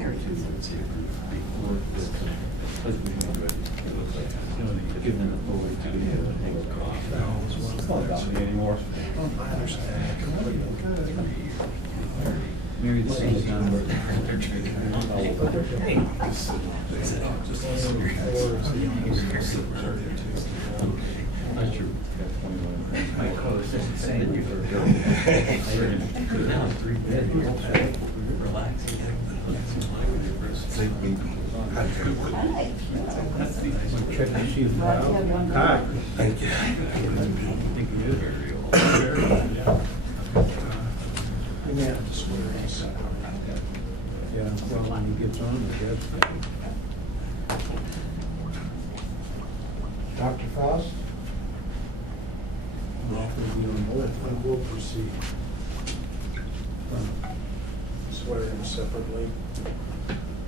Mary. Mary, the same time. Not sure. My co-assistant saying you were now 3 bed. Relax. Check to see if hi. Thank you. Thank you. You may have to swear in. Yeah, well, when he gets on, I guess. Dr. Faust, And we'll proceed. Swear in separately.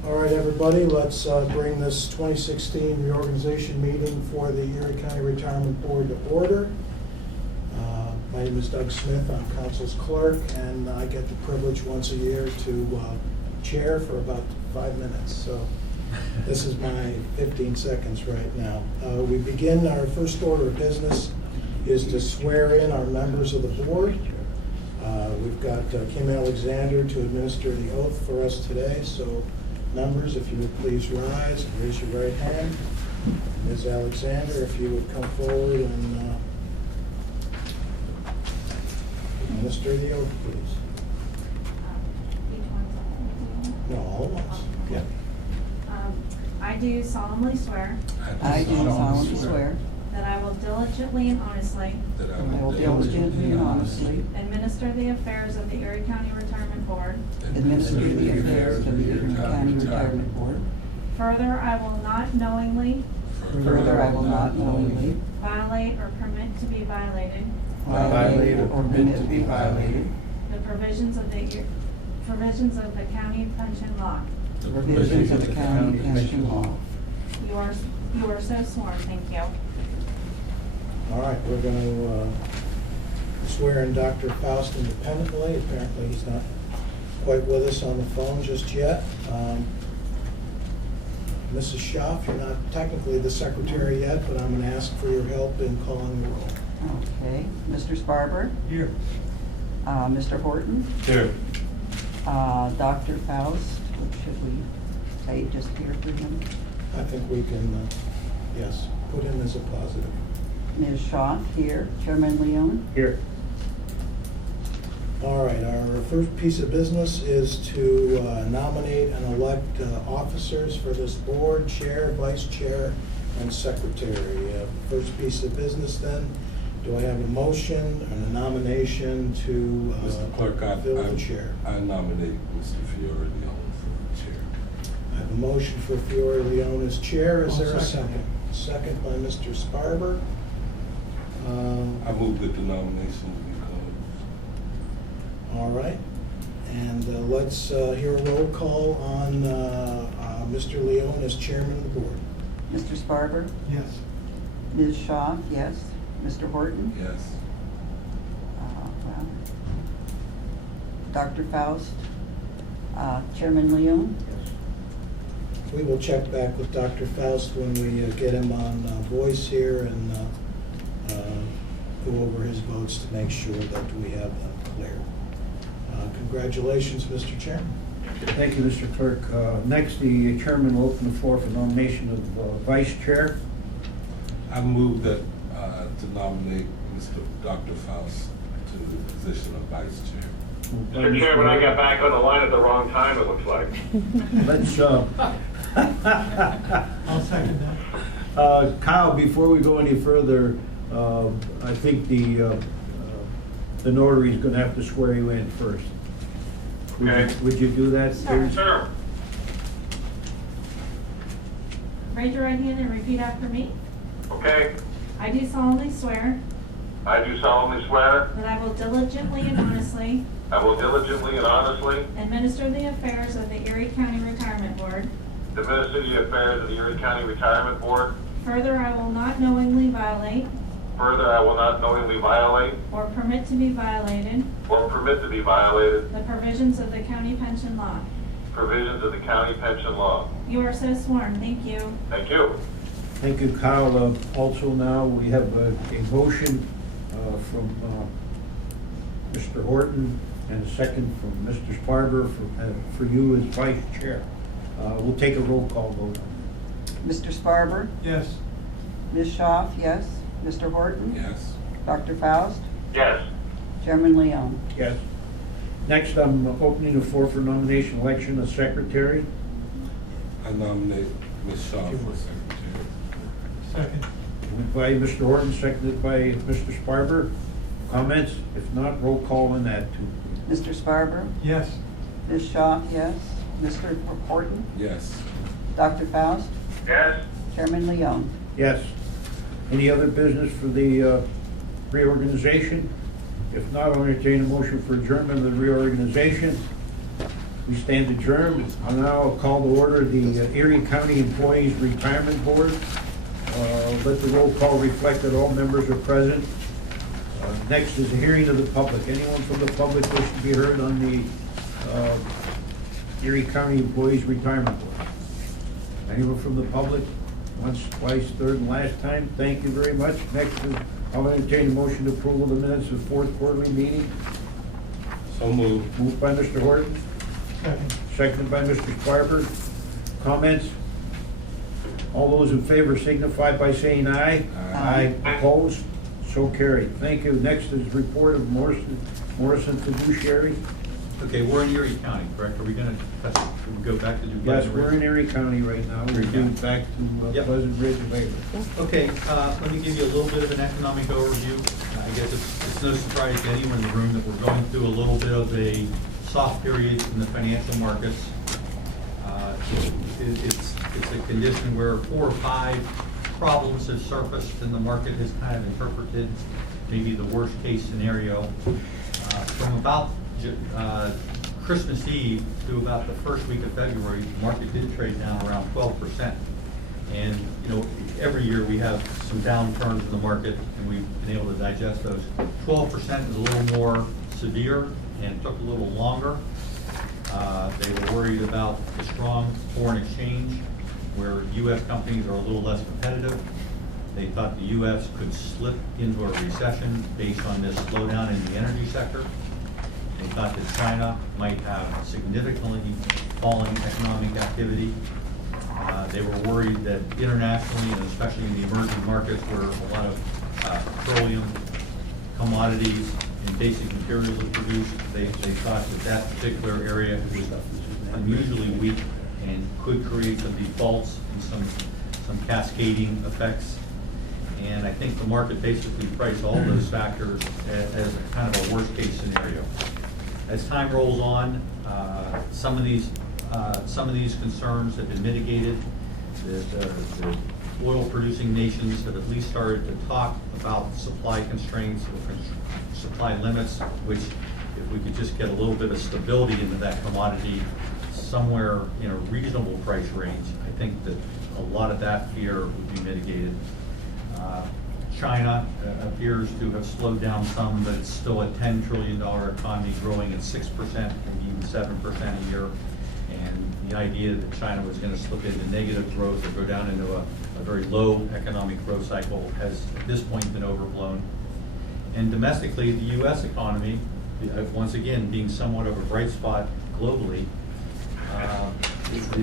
All right, everybody, let's bring this 2016 reorganization meeting for the Erie County Retirement Board to order. My name is Doug Smith. I'm council's clerk, and I get the privilege once a year to chair for about 5 minutes. So this is my 15 seconds right now. We begin, our first order of business is to swear in our members of the board. We've got Kim Alexander to administer the oath for us today. So members, if you would please rise and raise your right hand. Ms. Alexander, if you would come forward and administer the oath, please. No, all at once. Yeah. I do solemnly swear I do solemnly swear that I will diligently and honestly that I will diligently and honestly administer the affairs of the Erie County Retirement Board. administer the affairs of the Erie County Retirement Board. Further, I will not knowingly Further, I will not knowingly violate or permit to be violated violate or permit to be violated the provisions of the county pension law. the provisions of the county pension law. You are so sworn. Thank you. All right, we're going to swear in Dr. Faust independently. Apparently, he's not quite with us on the phone just yet. Mrs. Schaaf, you're not technically the secretary yet, but I'm going to ask for your help in calling the roll. Okay, Mr. Sparber, Here. Mr. Horton, Here. Dr. Faust, what should we say just here for him? I think we can, yes, put him as a positive. Ms. Schaaf here, Chairman Leon. Here. All right, our first piece of business is to nominate and elect officers for this board, chair, vice chair, and secretary. First piece of business then, do I have a motion and a nomination to Mr. Clerk, fill the chair? I nominate Mr. Fiore Leon for chair. I have a motion for Fiore Leon as chair. Is I'll there a second. second? Second by Mr. Sparber. I move that the nominations be closed. All right, and let's hear a roll call on Mr. Leon as chairman of the board. Mr. Sparber, Yes. Ms. Schaaf, yes. Mr. Horton, Yes. wow. Dr. Faust, Chairman Leon. We will check back with Dr. Faust when we get him on voice here and go over his votes to make sure that we have them clear. Congratulations, Mr. Chairman. Thank you, Mr. Clerk. Next, the chairman will open the floor for nomination of vice chair. I move that to nominate Dr. Faust to the position of vice chair. Mr. Chairman, I got back on the line at the wrong time, it looks like. Let's, I'll second that. Kyle, before we go any further, I think the notary is going to have to swear you in first. Okay. Would you do that, please? Sure. Raise your right hand and repeat after me. Okay. I do solemnly swear I do solemnly swear that I will diligently and honestly I will diligently and honestly administer the affairs of the Erie County Retirement Board. administer the affairs of the Erie County Retirement Board. Further, I will not knowingly violate Further, I will not knowingly violate or permit to be violated or permit to be violated the provisions of the county pension law. provisions of the county pension law. You are so sworn. Thank you. Thank you. Thank you, Kyle. Also now, we have a motion from Mr. Horton and a second from Mr. Sparber for you as vice chair. We'll take a roll call vote on Mr. Sparber? Yes. Ms. Schaaf, yes. Mr. Horton? Yes. Dr. Faust? Yes. Chairman Leon? that. Yes. Next, I'm opening the floor for nomination election of secretary. I nominate Ms. Shaw for secretary. Second. Moved by Mr. Horton, seconded by Mr. Sparber. Comments? If not, roll call on that too. Mr. Sparber? Yes. Ms. Schaaf, yes. Mr. Horton? Yes. Dr. Faust? Yes. Chairman Leon? Yes. Any other business for the reorganization? If not, I'll entertain a motion for adjournment of the reorganization. We stand adjourned. I'll now call to order the Erie County Employees Retirement Board. Let the roll call reflect that all members are present. Next is a hearing of the public. Anyone from the public wish to be heard on the Erie County Employees Retirement Board? Anyone from the public? Once, twice, third, and last time. Thank you very much. Next is, I'll entertain a motion to approval of the minutes of the fourth quarterly meeting. So moved. Moved by Mr. Horton, Second. seconded by Mr. Sparber. Comments? All those in favor signify by saying aye. Aye. Opposed? So carried. Thank you. Next is report of Morrison fiduciary. Okay, we're in Erie County, correct? Are we gonna go back to do Yes, Pleasant we're Ridge? in Erie County right now. We're Erie going County. back to Yep. Pleasant Ridge later. Okay, let me give you a little bit of an economic overview. I guess it's no surprise to anyone in the room that we're going through a little bit of a soft period in the financial markets. It's a condition where 4 or 5 problems have surfaced and the market has kind of interpreted maybe the worst case scenario. From about Christmas Eve to about the first week of February, the market did trade down around 12%. And, you know, every year we have some downturns in the market and we've been able to digest those. 12% is a little more severe and took a little longer. They were worried about the strong foreign exchange, where U.S. companies are a little less competitive. They thought the U.S. could slip into a recession based on this slowdown in the energy sector. They thought that China might have significantly falling economic activity. They were worried that internationally, and especially in the emerging markets where a lot of petroleum, commodities, and basic materials are produced, they thought that that particular area was unusually weak and could create some defaults and some cascading effects. And I think the market basically priced all those factors as kind of a worst case scenario. As time rolls on, some of these concerns have been mitigated. The oil producing nations have at least started to talk about supply constraints or supply limits, which if we could just get a little bit of stability into that commodity somewhere in a reasonable price range, I think that a lot of that fear would be mitigated. China appears to have slowed down some, but it's still a $10 trillion economy growing at 6% and even 7% a year. And the idea that China was going to slip into negative growth or go down into a very low economic growth cycle has at this point been overblown. And domestically, the U.S. economy, once again, being somewhat of a bright spot globally,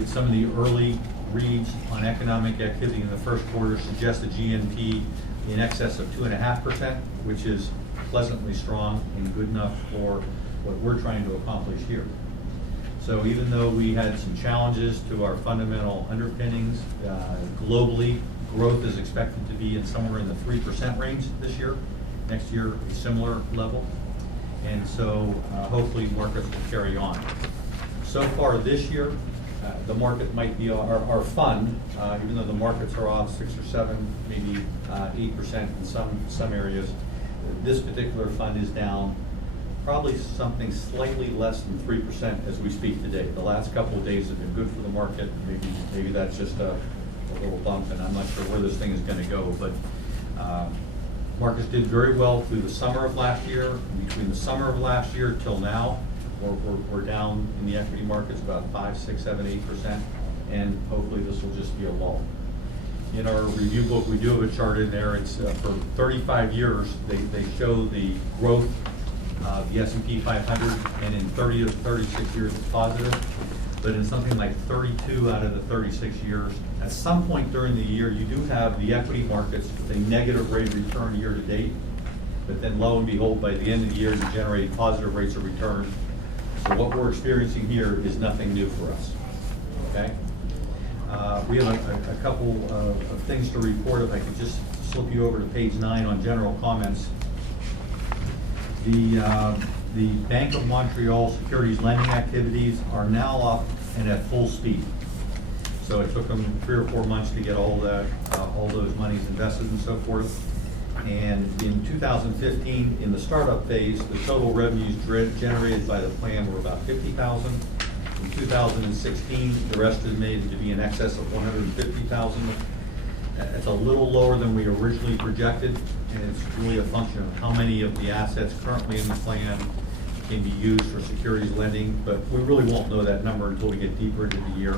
some of the early reads on economic activity in the first quarter suggest a GNP in excess of 2.5%, which is pleasantly strong and good enough for what we're trying to accomplish here. So even though we had some challenges to our fundamental underpinnings, globally, growth is expected to be somewhere in the 3% range this year. Next year, a similar level. And so hopefully markets will carry on. So far this year, the market might be our fund, even though the markets are off 6 or 7, maybe 8% in some areas. This particular fund is down probably something slightly less than 3% as we speak today. The last couple of days have been good for the market. Maybe that's just a little bump, and I'm not sure where this thing is going to go. But markets did very well through the summer of last year. Between the summer of last year till now, we're down in the equity markets about 5, 6, 7, 8%, and hopefully this will just be a lull. In our review book, we do have a chart in there. It's for 35 years, they show the growth of the S&P 500, and in 30 to 36 years it's positive. But in something like 32 out of the 36 years, at some point during the year, you do have the equity markets with a negative rate of return year to date. But then lo and behold, by the end of the year, you generate positive rates of return. So what we're experiencing here is nothing new for us, okay? We have a couple of things to report. If I could just slip you over to page 9 on general comments. The Bank of Montreal securities lending activities are now up and at full speed. So it took them 3 or 4 months to get all that, all those monies invested and so forth. And in 2015, in the startup phase, the total revenues generated by the plan were about $50,000. In 2016, they're estimated to be in excess of $150,000. It's a little lower than we originally projected, and it's really a function of how many of the assets currently in the plan can be used for securities lending, but we really won't know that number until we get deeper into the year.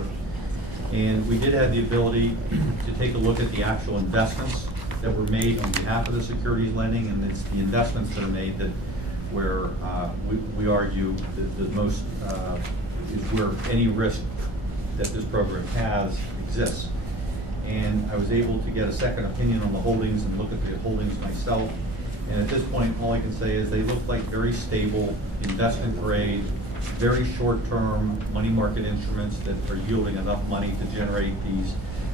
And we did have the ability to take a look at the actual investments that were made on behalf of the securities lending, and it's the investments that are made that where we argue that the most is where any risk that this program has exists. And I was able to get a second opinion on the holdings and look at the holdings myself. And at this point, all I can say is they look like very stable, investment grade, very short-term money market instruments that are yielding enough money to generate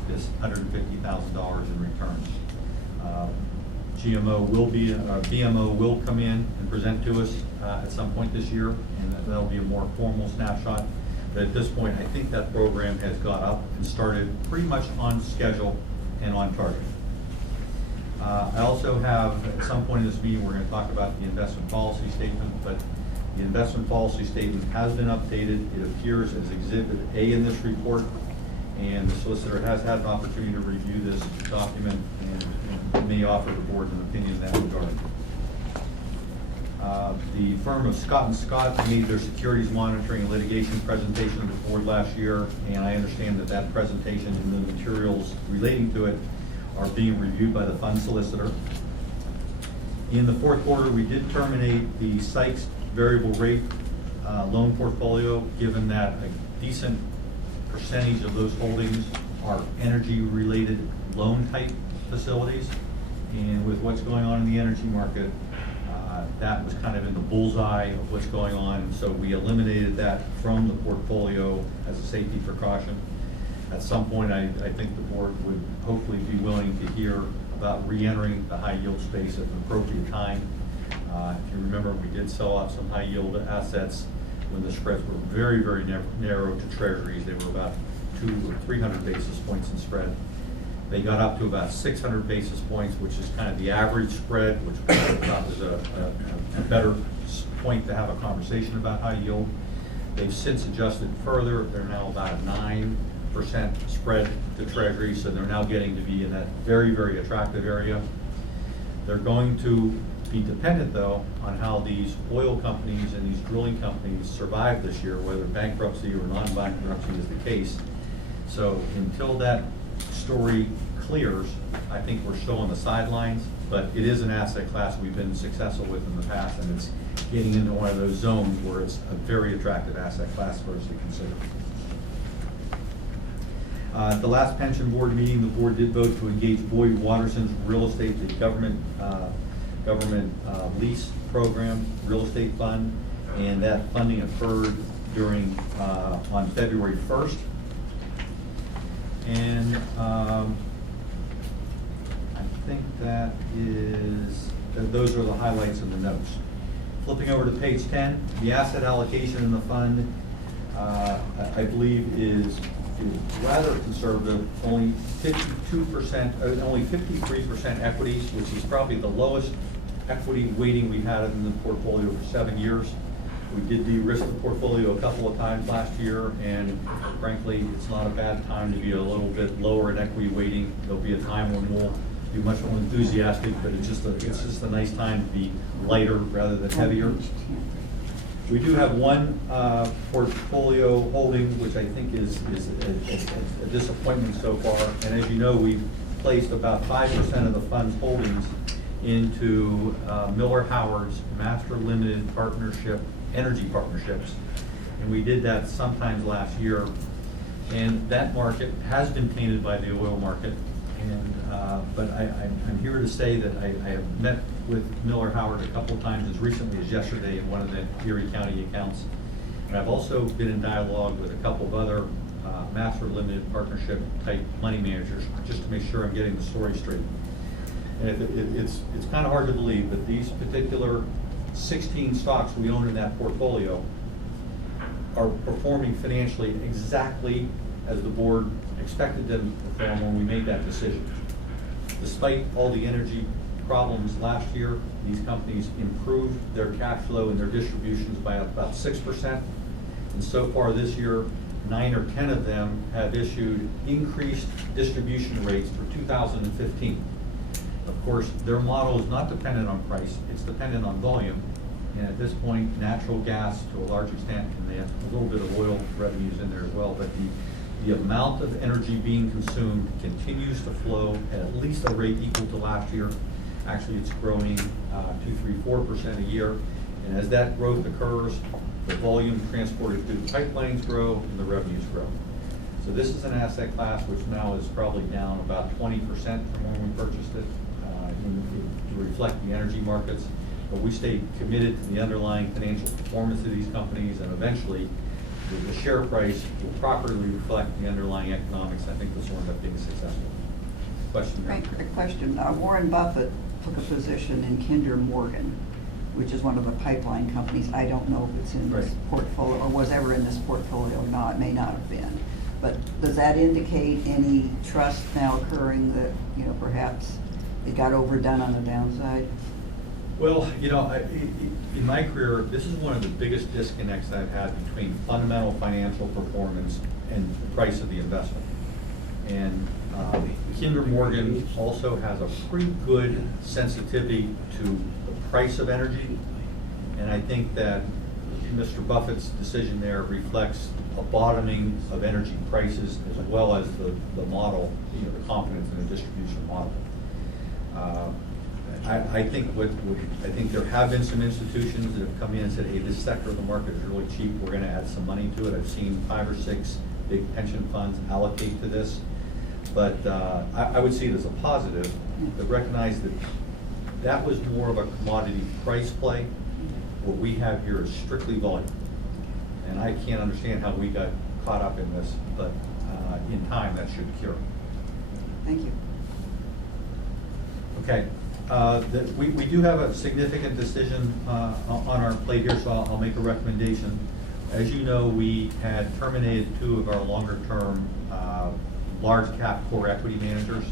this $150,000 in returns. BMO will come in and present to us at some point this year, and that'll be a more formal snapshot. But at this point, I think that program has got up and started pretty much on schedule and on target. I also have, at some point in this meeting, we're going to talk about the investment policy statement, but the investment policy statement has been updated. It appears as Exhibit A in this report, and the solicitor has had an opportunity to review this document and may offer the board an opinion in that regard. The firm of Scott & Scott made their securities monitoring and litigation presentation to the board last year, and I understand that that presentation and the materials relating to it are being reviewed by the fund solicitor. In the fourth quarter, we did terminate the Sykes variable rate loan portfolio, given that a decent percentage of those holdings are energy-related loan type facilities. And with what's going on in the energy market, that was kind of in the bullseye of what's going on. And so we eliminated that from the portfolio as a safety precaution. At some point, I think the board would hopefully be willing to hear about re-entering the high yield space at an appropriate time. If you remember, we did sell off some high yield assets when the spreads were very, very narrow to treasuries. They were about 200 or 300 basis points in spread. They got up to about 600 basis points, which is kind of the average spread, which I thought was a better point to have a conversation about high yield. They've since adjusted further. They're now about a 9% spread to treasury, so they're now getting to be in that very, very attractive area. They're going to be dependent, though, on how these oil companies and these drilling companies survive this year, whether bankruptcy or non-bankruptcy is the case. So until that story clears, I think we're still on the sidelines, but it is an asset class we've been successful with in the past, and it's getting into one of those zones where it's a very attractive asset class for us to consider. At the last pension board meeting, the board did vote to engage Boyd Watterson's real estate, the government lease program, real estate fund, and that funding occurred on February 1st. And I think those are the highlights in the notes. Flipping over to page 10, the asset allocation in the fund, I believe is rather conservative, only 52%, only 53% equities, which is probably the lowest equity weighting we've had in the portfolio for 7 years. We did de-risk the portfolio a couple of times last year, and frankly, it's not a bad time to be a little bit lower in equity weighting. There'll be a time when we'll be much more enthusiastic, but it's just a nice time to be lighter rather than heavier. We do have one portfolio holding, which I think is a disappointment so far. And as you know, we've placed about 5% of the fund's holdings into Miller Howard's Master Limited Partnership, Energy Partnerships. And we did that sometimes last year. And that market has been tainted by the oil market. And, but I'm here to say that I have met with Miller Howard a couple of times, as recently as yesterday in one of the Erie County accounts. And I've also been in dialogue with a couple of other master limited partnership type money managers, just to make sure I'm getting the story straight. And it's kind of hard to believe, but these particular 16 stocks we own in that portfolio are performing financially exactly as the board expected them to perform when we made that decision. Despite all the energy problems last year, these companies improved their cash flow and their distributions by about 6%. And so far this year, 9 or 10 of them have issued increased distribution rates for 2015. Of course, their model is not dependent on price, it's dependent on volume. And at this point, natural gas to a large extent, and they have a little bit of oil revenues in there as well, but the amount of energy being consumed continues to flow at least a rate equal to last year. Actually, it's growing 2, 3, 4% a year. And as that growth occurs, the volume transported through the pipelines grow and the revenues grow. So this is an asset class which now is probably down about 20% from when we purchased it to reflect the energy markets. But we stay committed to the underlying financial performance of these companies, and eventually the share price will properly reflect the underlying economics. I think this will end up being successful. Question? Frank, a question. Warren Buffett took a position in Kinder Morgan, which is one of the pipeline companies. I don't know if it's in this portfolio or was ever in this portfolio or not. It may not have been. But does that indicate any trust now occurring that, you know, perhaps it got overdone on the downside? Well, you know, in my career, this is one of the biggest disconnects I've had between fundamental financial performance and the price of the investment. And Kinder Morgan also has a pretty good sensitivity to the price of energy. And I think that Mr. Buffett's decision there reflects a bottoming of energy prices as well as the model, you know, the confidence in the distribution model. I think I think there have been some institutions that have come in and said, hey, this sector of the market is really cheap, we're going to add some money to it. I've seen 5 or 6 big pension funds allocate to this. But I would see it as a positive, but recognize that that was more of a commodity price play. What we have here is strictly volume. And I can't understand how we got caught up in this, but in time that should cure. Thank you. Okay. We do have a significant decision on our plate here, so I'll make a recommendation. As you know, we had terminated 2 of our longer-term large cap core equity managers,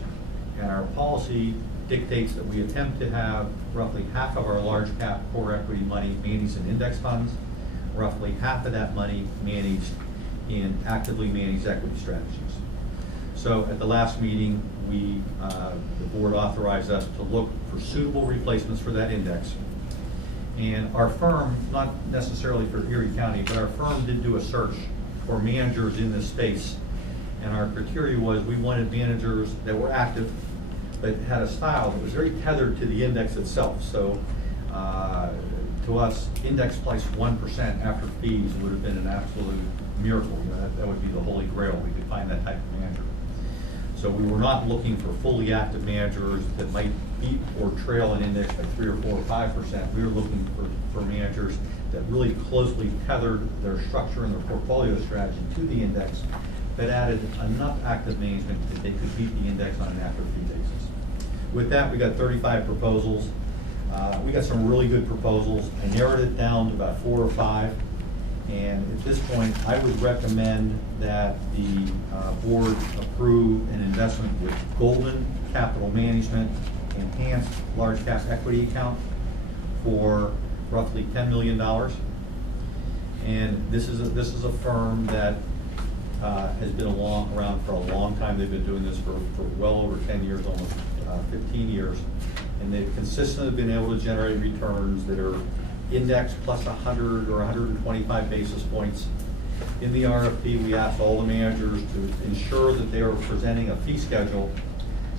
and our policy dictates that we attempt to have roughly half of our large cap core equity money managed in index funds, roughly half of that money managed in actively managed equity strategies. So at the last meeting, the board authorized us to look for suitable replacements for that index. And our firm, not necessarily for Erie County, but our firm did do a search for managers in this space. And our criteria was we wanted managers that were active, but had a style that was very tethered to the index itself. So to us, index price 1% after fees would have been an absolute miracle. You know, that would be the holy grail. We could find that type of manager. So we were not looking for fully active managers that might beat or trail an index by 3 or 4 or 5%. We were looking for managers that really closely tethered their structure and their portfolio strategy to the index, that added enough active management that they could beat the index on an after fee basis. With that, we got 35 proposals. We got some really good proposals. I narrowed it down to about 4 or 5. And at this point, I would recommend that the board approve an investment with Golden Capital Management Enhanced Large Cap Equity Account for roughly $10 million. And this is a firm that has been around for a long time. They've been doing this for well over 10 years, almost 15 years. And they've consistently been able to generate returns that are index plus 100 or 125 basis points. In the RFP, we asked all the managers to ensure that they were presenting a fee schedule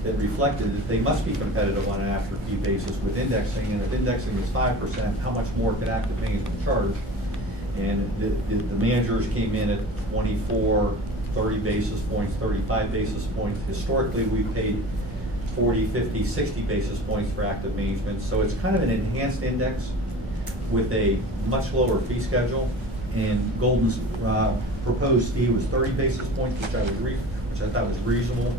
that reflected that they must be competitive on an after fee basis with indexing, and if indexing is 5%, how much more could active management charge? And the managers came in at 24, 30 basis points, 35 basis points. Historically, we paid 40, 50, 60 basis points for active management, so it's kind of an enhanced index with a much lower fee schedule. And Golden's proposed fee was 30 basis points, which I thought was reasonable.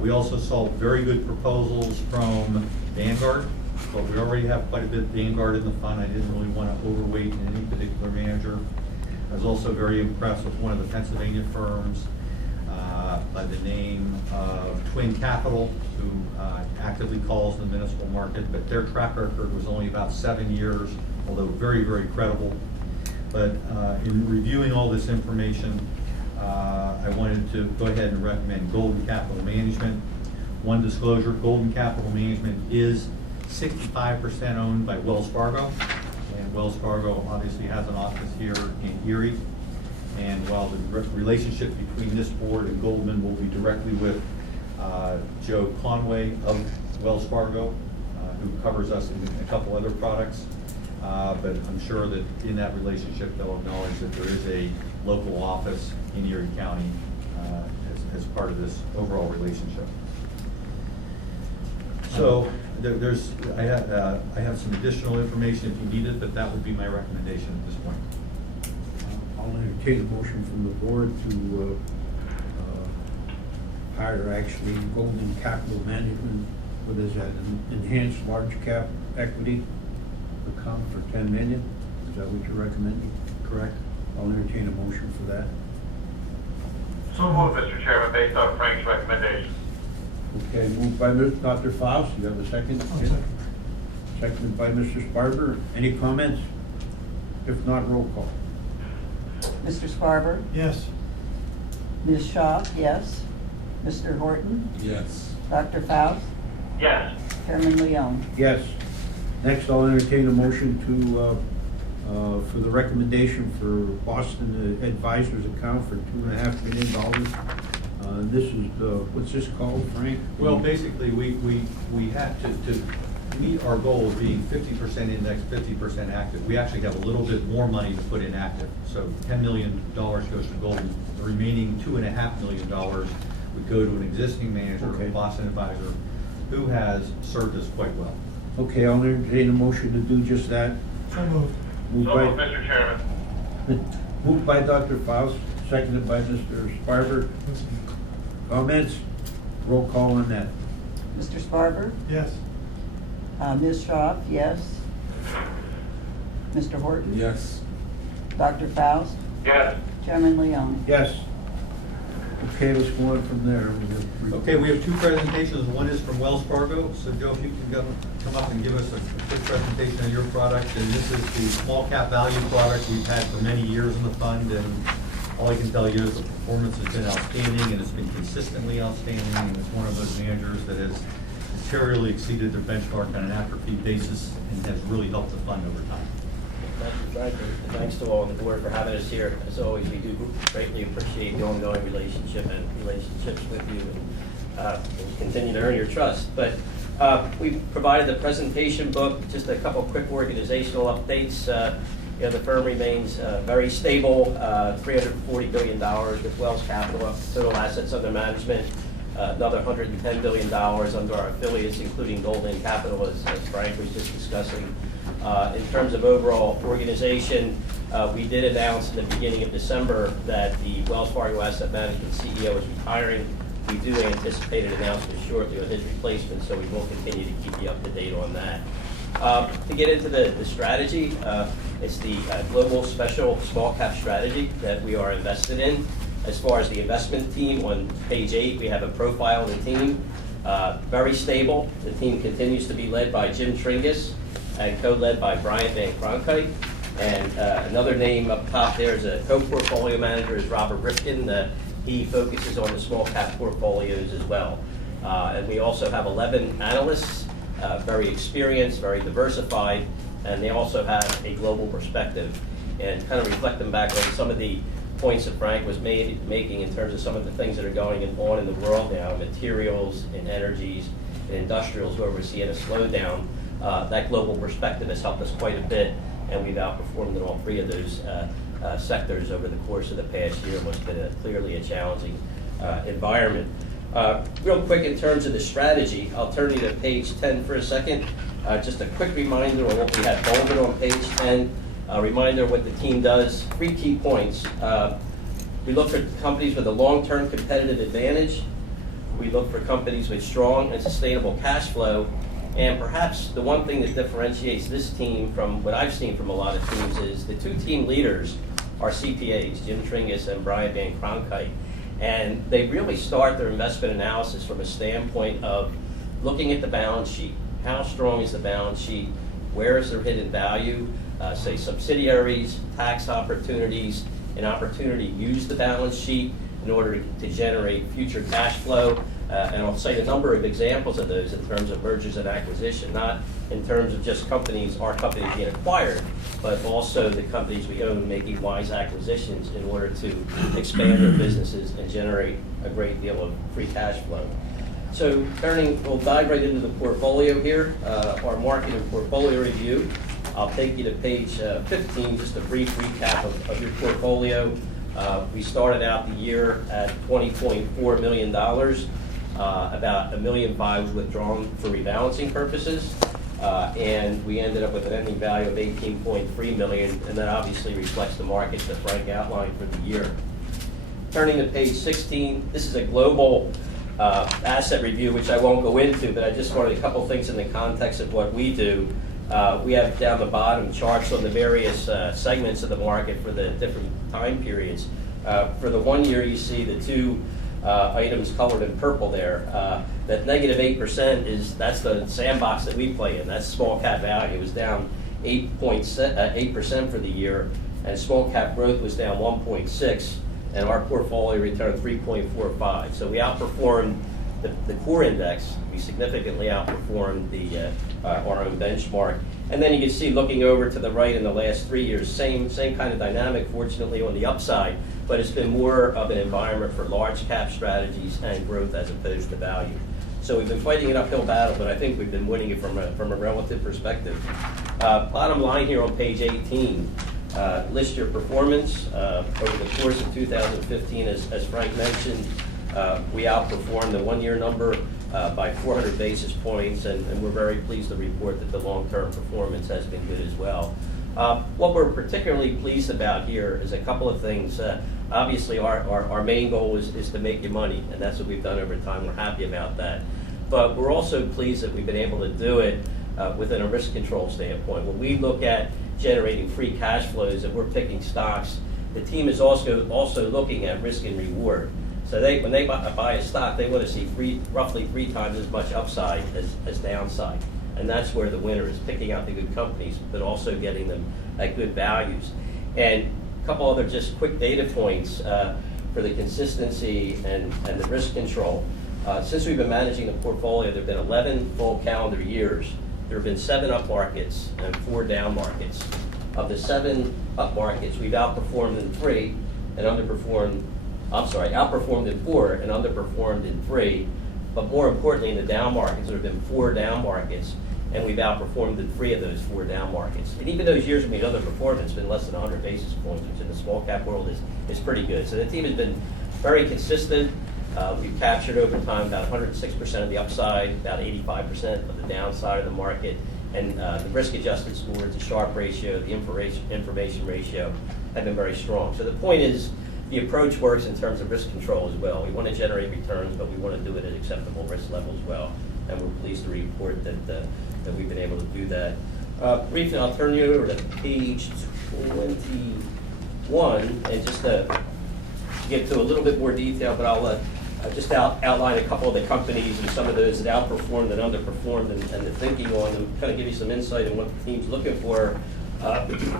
We also saw very good proposals from Vanguard, but we already have quite a bit of Vanguard in the fund. I didn't really want to overweight in any particular manager. I was also very impressed with one of the Pennsylvania firms by the name of Twin Capital, who actively calls the municipal market, but their track record was only about 7 years, although very, very credible. But in reviewing all this information, I wanted to go ahead and recommend Golden Capital Management. One disclosure, Golden Capital Management is 65% owned by Wells Fargo, and Wells Fargo obviously has an office here in Erie. And while the relationship between this board and Goldman will be directly with Joe Conway of Wells Fargo, who covers us in a couple other products, but I'm sure that in that relationship they'll acknowledge that there is a local office in Erie County as part of this overall relationship. So I have some additional information if you need it, but that would be my recommendation at this point. I'll entertain a motion from the board to hire actually Golden Capital Management, what is that, an enhanced large cap equity account for $10 million. Is that what you're recommending? Correct. I'll entertain a motion for that. So moved, Mr. Chairman, based on Frank's recommendation. Okay, moved by Dr. Faust. You have a second? I'll second. Seconded by Mr. Sparber. Any comments? If not, roll call. Mr. Sparber, Yes. Ms. Shaw, yes. Mr. Horton, Yes. Dr. Faust, Yes. Chairman Leon. Yes. Next, I'll entertain a motion for the recommendation for Boston Advisors account for $2.5 million. This is, what's this called, Frank? Well, basically, we had to meet our goal of being 50% index, 50% active. We actually have a little bit more money to put in active. So $10 million goes to Golden. The remaining $2.5 million would go to an existing manager, Okay. Boston Advisor, who has served us quite well. Okay, I'll entertain a motion to do just that. So moved. Moved So moved, by, Mr. Chairman. moved by Dr. Faust, seconded by Mr. Sparber. Comments? Roll call on that. Mr. Sparber, Yes. Ms. Shaw, yes. Mr. Horton, Yes. Dr. Faust, Yes. Chairman Leon. Yes. Okay, let's go on from there. Okay, we have two presentations. One is from Wells Fargo. So Joe, if you can come up and give us a quick presentation of your product. And this is the small cap value product we've had for many years in the fund. And all I can tell you is the performance has been outstanding, and it's been consistently outstanding. And it's one of those managers that has materially exceeded their benchmark on an after-fee basis and has really helped the fund over time. Thank you, Frank, and thanks to all on the board for having us here. As always, we do greatly appreciate the ongoing relationship and relationships with you, and we continue to earn your trust. But we provided the presentation book, just a couple quick organizational updates. The firm remains very stable, $340 billion with Wells Capital, total assets under management, another $110 billion under our affiliates, including Golden Capital, as Frank was just discussing. In terms of overall organization, we did announce in the beginning of December that the Wells Fargo Asset Management CEO is retiring. We do anticipate an announcement shortly on his replacement, so we will continue to keep you up to date on that. To get into the strategy, it's the global special small cap strategy that we are invested in. As far as the investment team, on page 8, we have a profile of the team. Very stable. The team continues to be led by Jim Tringus and co-led by Brian Van Cronkite. And another name up top there is a co-portfolio manager is Robert Rifkin. He focuses on the small cap portfolios as well. And we also have 11 analysts, very experienced, very diversified. and they also have a global perspective, and kind of reflecting back on some of the points that Frank was making in terms of some of the things that are going on in the world now, materials and energies and industrials, where we're seeing a slowdown. That global perspective has helped us quite a bit, and we've outperformed in all three of those sectors over the course of the past year, what's been clearly a challenging environment. Real quick, in terms of the strategy, I'll turn you to page 10 for a second. Just a quick reminder on what we had bolded on page 10. A reminder of what the team does. 3 key points. We look for companies with a long-term competitive advantage. We look for companies with strong and sustainable cash flow. And perhaps the one thing that differentiates this team from what I've seen from a lot of teams is the 2 team leaders are CPAs, Jim Tringus and Brian Van Cronkite. And they really start their investment analysis from a standpoint of looking at the balance sheet. How strong is the balance sheet? Where is their hidden value? Say subsidiaries, tax opportunities, an opportunity to use the balance sheet in order to generate future cash flow. And I'll cite a number of examples of those in terms of mergers and acquisition, not in terms of just our companies being acquired, but also the companies we own making wise acquisitions in order to expand their businesses and generate a great deal of free cash flow. So we'll dive right into the portfolio here, our market and portfolio review. I'll take you to page 15, just a brief recap of your portfolio. We started out the year at $20.4 million. About $1.5 million was withdrawn for rebalancing purposes, and we ended up with an ending value of $18.3 million, and that obviously reflects the market that Frank outlined for the year. Turning to page 16, this is a global asset review, which I won't go into, but I just wanted a couple things in the context of what we do. We have down the bottom charts on the various segments of the market for the different time periods. For the 1 year, you see the 2 items colored in purple there. That negative 8% that's the sandbox that we play in. That's small cap value. It was down 8% for the year, and small cap growth was down 1.6%, and our portfolio returned 3.45%. So we outperformed the core index. We significantly outperformed our own benchmark. And then you can see, looking over to the right, in the last 3 years, same kind of dynamic, fortunately on the upside, but it's been more of an environment for large cap strategies and growth as opposed to value. So we've been fighting an uphill battle, but I think we've been winning it from a relative perspective. Bottom line here on page 18, list your performance over the course of 2015. As Frank mentioned, we outperformed the 1 year number by 400 basis points, and we're very pleased to report that the long-term performance has been good as well. What we're particularly pleased about here is a couple of things. Obviously, our main goal is to make you money, and that's what we've done over time. We're happy about that. But we're also pleased that we've been able to do it within a risk control standpoint. When we look at generating free cash flows and we're picking stocks, the team is also looking at risk and reward. So when they buy a stock, they want to see roughly 3 times as much upside as downside. And that's where the winner is, picking out the good companies, but also getting them at good values. And a couple other just quick data points for the consistency and the risk control. Since we've been managing the portfolio, there have been 11 full calendar years. There have been 7 up markets and 4 down markets. Of the 7 up markets, we've outperformed in 3 and outperformed in 4 and underperformed in 3. But more importantly, in the down markets, there have been 4 down markets, and we've outperformed in 3 of those 4 down markets. And even those years when we underperformed, it's been less than 100 basis points, which in the small cap world is pretty good. So the team has been very consistent. We've captured over time about 106% of the upside, about 85% of the downside of the market, and the risk-adjusted scores, the Sharpe ratio, the information ratio have been very strong. So the point is, the approach works in terms of risk control as well. We want to generate returns, but we want to do it at acceptable risk level as well. And we're pleased to report that we've been able to do that. Briefly, I'll turn you over to page 21, and just to get to a little bit more detail, but I'll just outline a couple of the companies and some of those that outperformed and underperformed, and the thinking on them, kind of give you some insight on what the team's looking for.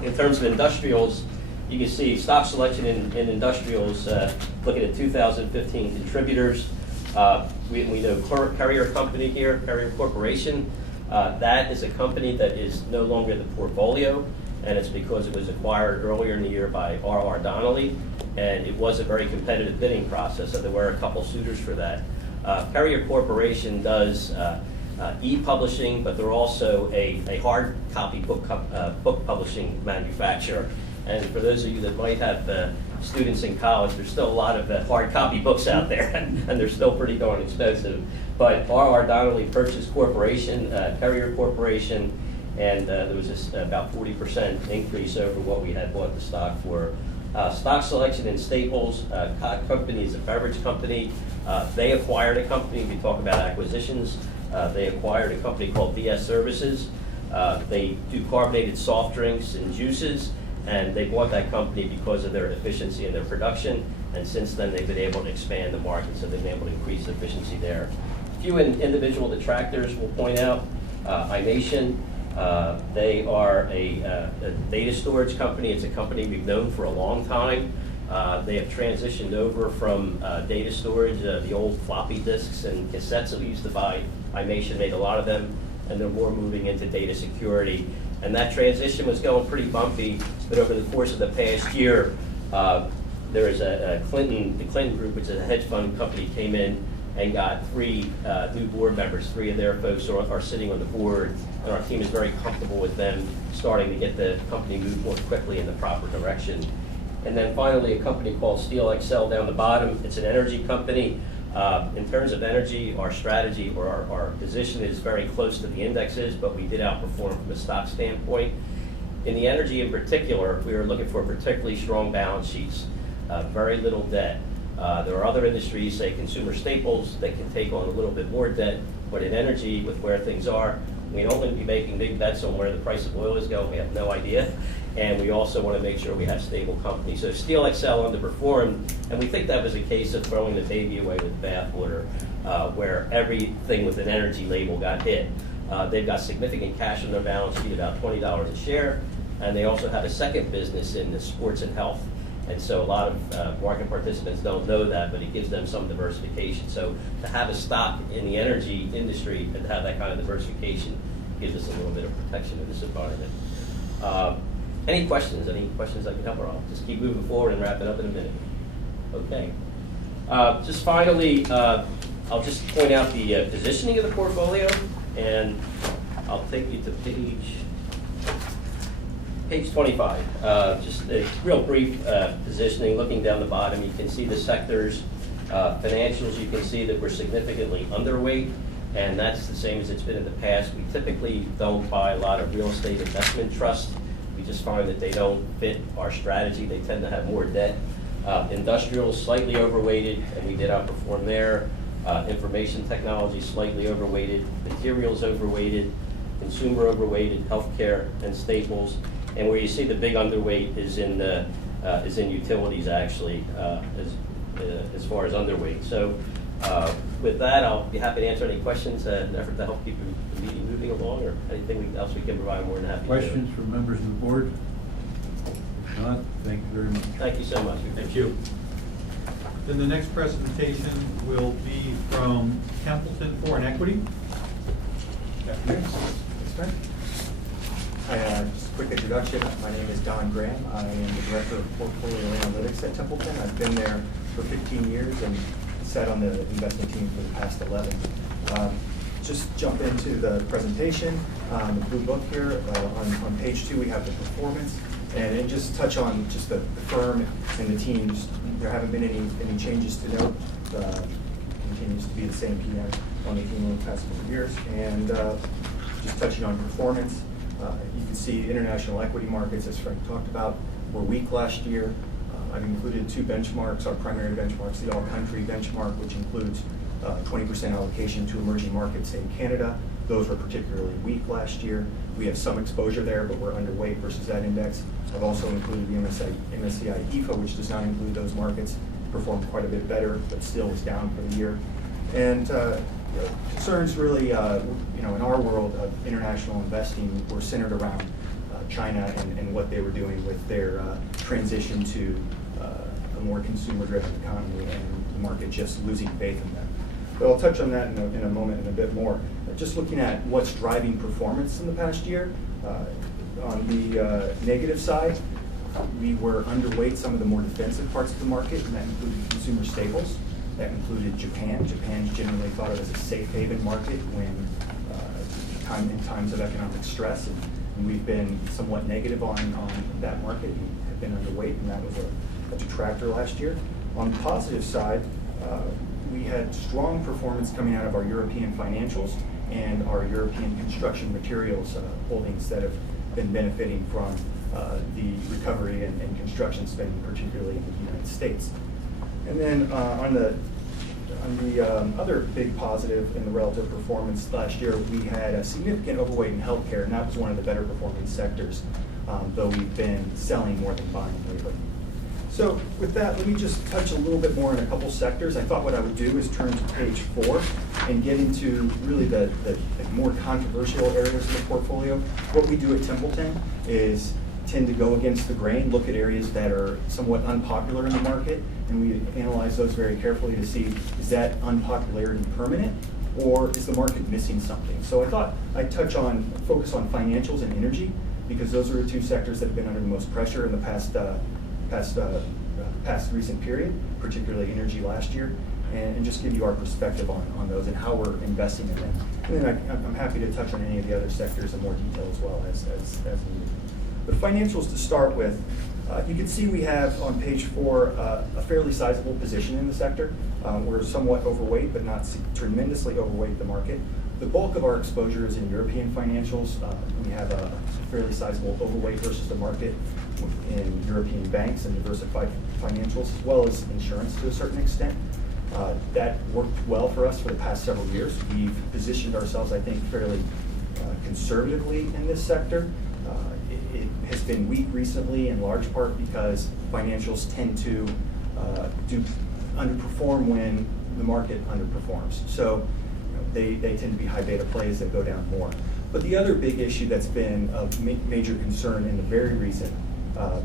In terms of industrials, you can see stock selection in industrials, looking at 2015 contributors. We know Carrier Company here, Carrier Corporation. That is a company that is no longer in the portfolio, and it's because it was acquired earlier in the year by R.R. Donnelley, and it was a very competitive bidding process, so there were a couple suitors for that. Perrier Corporation does e-publishing, but they're also a hard copy book publishing manufacturer. And for those of you that might have students in college, there's still a lot of hard copy books out there, and they're still pretty darn expensive. But R.R. Donnelley purchased Perrier Corporation, and there was this about 40% increase over what we had bought the stock for. Stock selection in Staples, company is a beverage company. They acquired a company. We talk about acquisitions. They acquired a company called DS Services. They do carbonated soft drinks and juices, and they bought that company because of their efficiency in their production. And since then, they've been able to expand the market, so they've been able to increase efficiency there. A few individual detractors will point out. iNation, they are a data storage company. It's a company we've known for a long time. They have transitioned over from data storage, the old floppy disks and cassettes that we used to buy. iNation made a lot of them, and they're more moving into data security. And that transition was going pretty bumpy, but over the course of the past year, there is the Clinton Group, which is a hedge fund company, came in and got 3 new board members. 3 of their folks are sitting on the board, and our team is very comfortable with them starting to get the company moved more quickly in the proper direction. And then finally, a company called Steel XL down the bottom. It's an energy company. In terms of energy, our strategy or our position is very close to the indexes, but we did outperform from a stock standpoint. In the energy in particular, we were looking for particularly strong balance sheets, very little debt. There are other industries, say consumer staples, that can take on a little bit more debt, but in energy, with where things are, we don't want to be making big bets on where the price of oil is going. We have no idea. And we also want to make sure we have stable companies. So Steel XL underperformed, and we think that was a case of throwing the baby away with the bathwater, where everything with an energy label got hit. They've got significant cash on their balance sheet, about $20 a share, and they also have a second business in the sports and health. And so a lot of market participants don't know that, but it gives them some diversification. So to have a stock in the energy industry and to have that kind of diversification gives us a little bit of protection in this environment. Any questions? Any questions I can help, or I'll just keep moving forward and wrap it up in a minute. Okay. Just finally, I'll just point out the positioning of the portfolio, and I'll take you to page 25. Just a real brief positioning. Looking down the bottom, you can see the sectors. Financials, you can see that we're significantly underweight, and that's the same as it's been in the past. We typically don't buy a lot of real estate investment trusts. We just find that they don't fit our strategy. They tend to have more debt. Industrial, slightly overweighted, and we did outperform there. Information technology, slightly overweighted. Materials, overweighted. Consumer, overweighted. Healthcare and staples. And where you see the big underweight is in utilities, actually, as far as underweight. So with that, I'll be happy to answer any questions in an effort to help keep the meeting moving along, or anything else we can provide. More than happy to. Questions from members of the board? If not, thank you very much. Thank you so much. Thank you. Then the next presentation will be from Templeton Foreign Equity. Hi, just a quick introduction. My name is Don Graham. I am the Director of Portfolio Analytics at Templeton. I've been there for 15 years and sat on the investment team for the past 11. Just jump into the presentation, the blue book here. On page 2, we have the performance, and just touch on just the firm and the teams. There haven't been any changes to note. Continues to be the same PM on the team over the past couple of years. And just touching on performance, you can see international equity markets, as Frank talked about, were weak last year. I've included 2 benchmarks, our primary benchmarks, the all-country benchmark, which includes 20% allocation to emerging markets in Canada. Those were particularly weak last year. We have some exposure there, but we're underweight versus that index. I've also included the MSCI EFA, which does not include those markets. Performed quite a bit better, but still was down for the year. And concerns really, in our world of international investing were centered around China and what they were doing with their transition to a more consumer-driven economy, and the market just losing faith in them. But I'll touch on that in a moment and a bit more. Just looking at what's driving performance in the past year, on the negative side, we were underweight some of the more defensive parts of the market, and that included consumer staples. That included Japan. Japan's generally thought of as a safe haven market when in times of economic stress, and we've been somewhat negative on that market. We have been underweight, and that was a detractor last year. On the positive side, we had strong performance coming out of our European financials and our European construction materials holdings that have been benefiting from the recovery and construction spending, particularly in the United States. And then on the other big positive in the relative performance last year, we had a significant overweight in healthcare, and that was one of the better performing sectors, though we've been selling more than buying lately. So with that, let me just touch a little bit more on a couple sectors. I thought what I would do is turn to page 4 and get into really the more controversial areas of the portfolio. What we do at Templeton is tend to go against the grain, look at areas that are somewhat unpopular in the market, and we analyze those very carefully to see, is that unpopularity permanent, or is the market missing something? So I thought I'd focus on financials and energy, because those are the two sectors that have been under the most pressure in the past recent period, particularly energy last year, and just give you our perspective on those and how we're investing in them. And then I'm happy to touch on any of the other sectors in more detail as well as needed. The financials to start with, you can see we have on page 4 a fairly sizable position in the sector. We're somewhat overweight, but not tremendously overweight the market. The bulk of our exposure is in European financials. We have a fairly sizable overweight versus the market in European banks and diversified financials, as well as insurance to a certain extent. That worked well for us for the past several years. We've positioned ourselves, I think, fairly conservatively in this sector. It has been weak recently, in large part because financials tend to underperform when the market underperforms. So they tend to be high beta plays that go down more. But the other big issue that's been of major concern in the very recent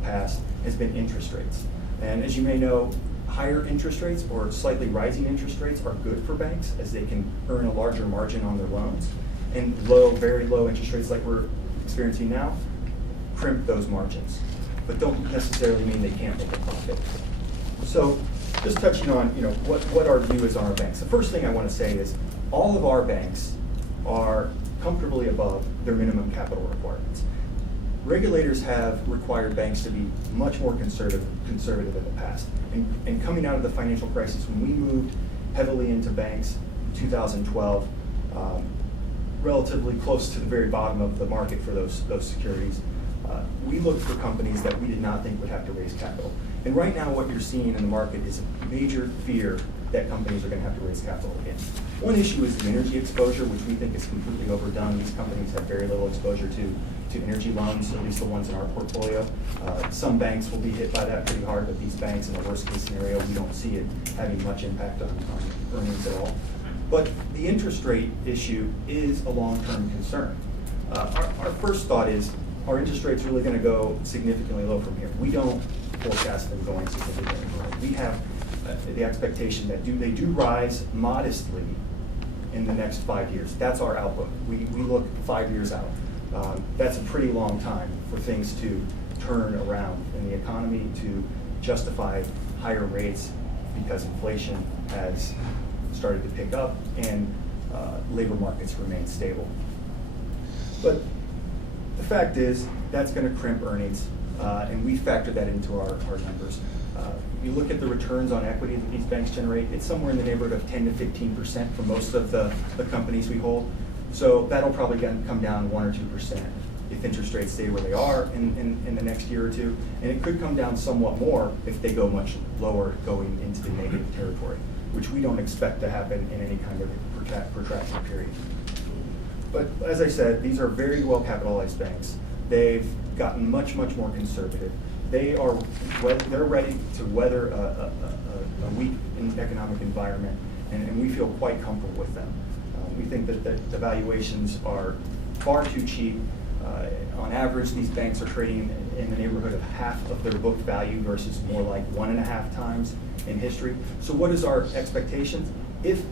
past has been interest rates. And as you may know, higher interest rates or slightly rising interest rates are good for banks, as they can earn a larger margin on their loans. And very low interest rates like we're experiencing now crimp those margins, but don't necessarily mean they can't make a profit. So just touching on what our view is on our banks. The first thing I want to say is all of our banks are comfortably above their minimum capital requirements. Regulators have required banks to be much more conservative in the past. And coming out of the financial crisis, when we moved heavily into banks in 2012, relatively close to the very bottom of the market for those securities, we looked for companies that we did not think would have to raise capital. And right now what you're seeing in the market is a major fear that companies are going to have to raise capital again. One issue is the energy exposure, which we think is completely overdone. These companies have very little exposure to energy loans, at least the ones in our portfolio. Some banks will be hit by that pretty hard, but these banks, in the worst case scenario, we don't see it having much impact on earnings at all. But the interest rate issue is a long-term concern. Our first thought is, are interest rates really going to go significantly low from here? We don't forecast them going significantly low. We have the expectation that they do rise modestly in the next 5 years. That's our outlook. We look 5 years out. That's a pretty long time for things to turn around in the economy, to justify higher rates because inflation has started to pick up and labor markets remain stable. But the fact is, that's going to crimp earnings, and we factor that into our numbers. You look at the returns on equity that these banks generate, it's somewhere in the neighborhood of 10 to 15% for most of the companies we hold. So that'll probably come down 1 or 2% if interest rates stay where they are in the next year or two. And it could come down somewhat more if they go much lower, going into the negative territory, which we don't expect to happen in any kind of protracted period. But as I said, these are very well capitalized banks. They've gotten much more conservative. They're ready to weather a weak economic environment, and we feel quite comfortable with them. We think that the valuations are far too cheap. On average, these banks are trading in the neighborhood of half of their book value versus more like 1.5 times in history. So what is our expectations? If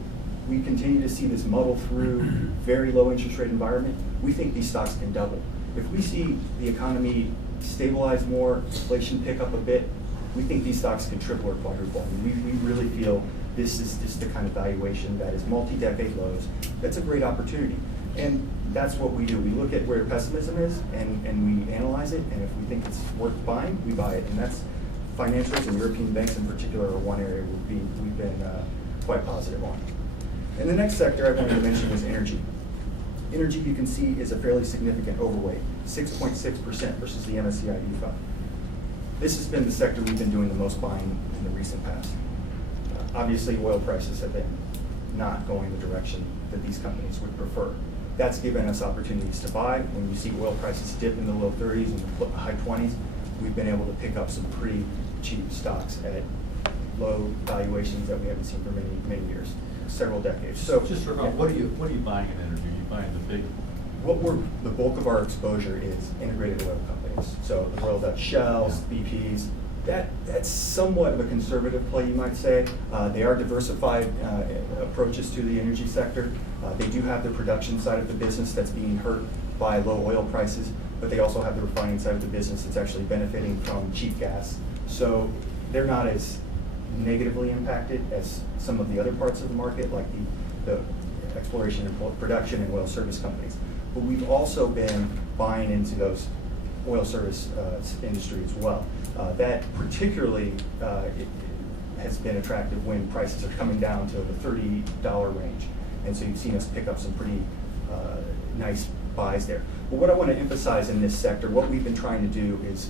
we continue to see this muddle through very low interest rate environment, we think these stocks can double. If we see the economy stabilize more, inflation pick up a bit, we think these stocks can triple or quadruple. And we really feel this is just the kind of valuation that is multi-decade lows. That's a great opportunity. And that's what we do. We look at where pessimism is and we analyze it, and if we think it's worth buying, we buy it. And that's financials and European banks in particular are one area we've been quite positive on. And the next sector I wanted to mention was energy. Energy, you can see, is a fairly significant overweight, 6.6% versus the MSCI fund. This has been the sector we've been doing the most buying in the recent past. Obviously, oil prices have been not going the direction that these companies would prefer. That's given us opportunities to buy. When you see oil prices dip in the low 30s and the high 20s, we've been able to pick up some pretty cheap stocks at low valuations that we haven't seen for many, many years, several decades. So Just about, what are you buying in energy? Are you buying the big? the bulk of our exposure is integrated oil companies. So the Royal Dutch Shells, BPs, that's somewhat of a conservative play, you might say. They are diversified approaches to the energy sector. They do have the production side of the business that's being hurt by low oil prices, but they also have the refining side of the business that's actually benefiting from cheap gas. So they're not as negatively impacted as some of the other parts of the market, like the exploration and production and oil service companies. But we've also been buying into those oil service industry as well. That particularly has been attractive when prices are coming down to the $30 range. And so you've seen us pick up some pretty nice buys there. But what I want to emphasize in this sector, what we've been trying to do is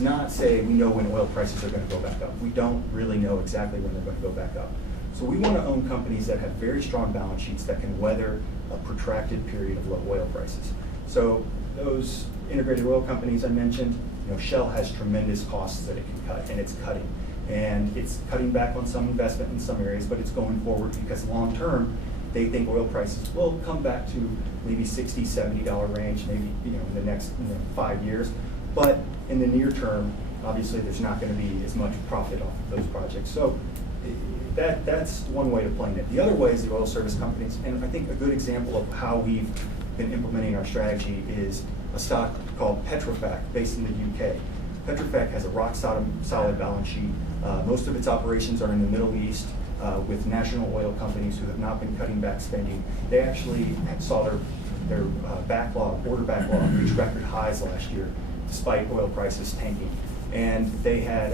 not say we know when oil prices are going to go back up. We don't really know exactly when they're going to go back up. So we want to own companies that have very strong balance sheets that can weather a protracted period of low oil prices. So those integrated oil companies I mentioned, Shell has tremendous costs that it can cut, and it's cutting. And it's cutting back on some investment in some areas, but it's going forward because long term, they think oil prices will come back to maybe $60, $70 range, maybe in the next 5 years. But in the near term, obviously, there's not going to be as much profit off of those projects. So that's one way of playing it. The other way is the oil service companies, and I think a good example of how we've been implementing our strategy is a stock called Petrofac, based in the UK. Petrofac has a rock-solid balance sheet. Most of its operations are in the Middle East with national oil companies who have not been cutting back spending. They actually saw their order backlog reach record highs last year, despite oil prices tanking. And they had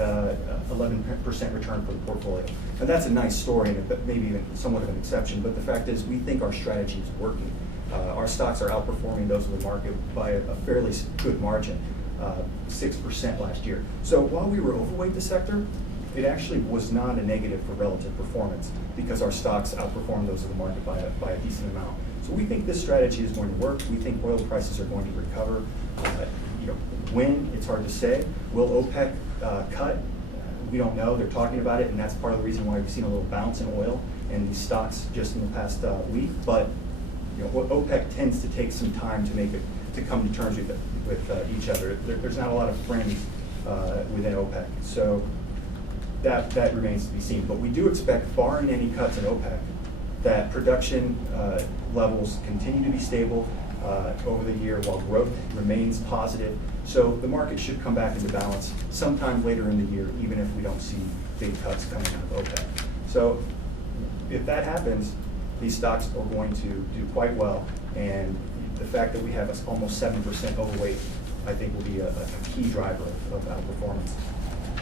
11% return for the portfolio. And that's a nice story, and maybe even somewhat of an exception, but the fact is we think our strategy is working. Our stocks are outperforming those of the market by a fairly good margin, 6% last year. So while we were overweight the sector, it actually was not a negative for relative performance because our stocks outperformed those of the market by a decent amount. So we think this strategy is going to work. We think oil prices are going to recover. When, it's hard to say. Will OPEC cut? We don't know. They're talking about it, and that's part of the reason why we've seen a little bounce in oil and these stocks just in the past week. But OPEC tends to take some time to come to terms with each other. There's not a lot of friends within OPEC, so that remains to be seen. But we do expect, barring any cuts in OPEC, that production levels continue to be stable over the year while growth remains positive. So the market should come back into balance sometime later in the year, even if we don't see big cuts coming out of OPEC. So if that happens, these stocks are going to do quite well, and the fact that we have almost 7% overweight, I think, will be a key driver of outperformance.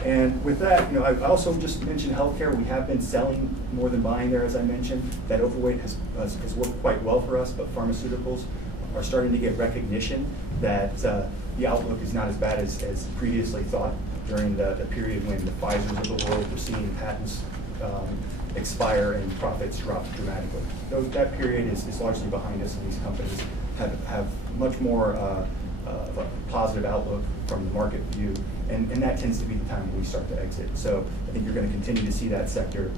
And with that, I also just mentioned healthcare. We have been selling more than buying there, as I mentioned. That overweight has worked quite well for us, but pharmaceuticals are starting to get recognition that the outlook is not as bad as previously thought during the period when the Pfizers of the world were seeing patents expire and profits drop dramatically. That period is largely behind us, and these companies have much more of a positive outlook from the market view, and that tends to be the time when we start to exit. So I think you're going to continue to see that sector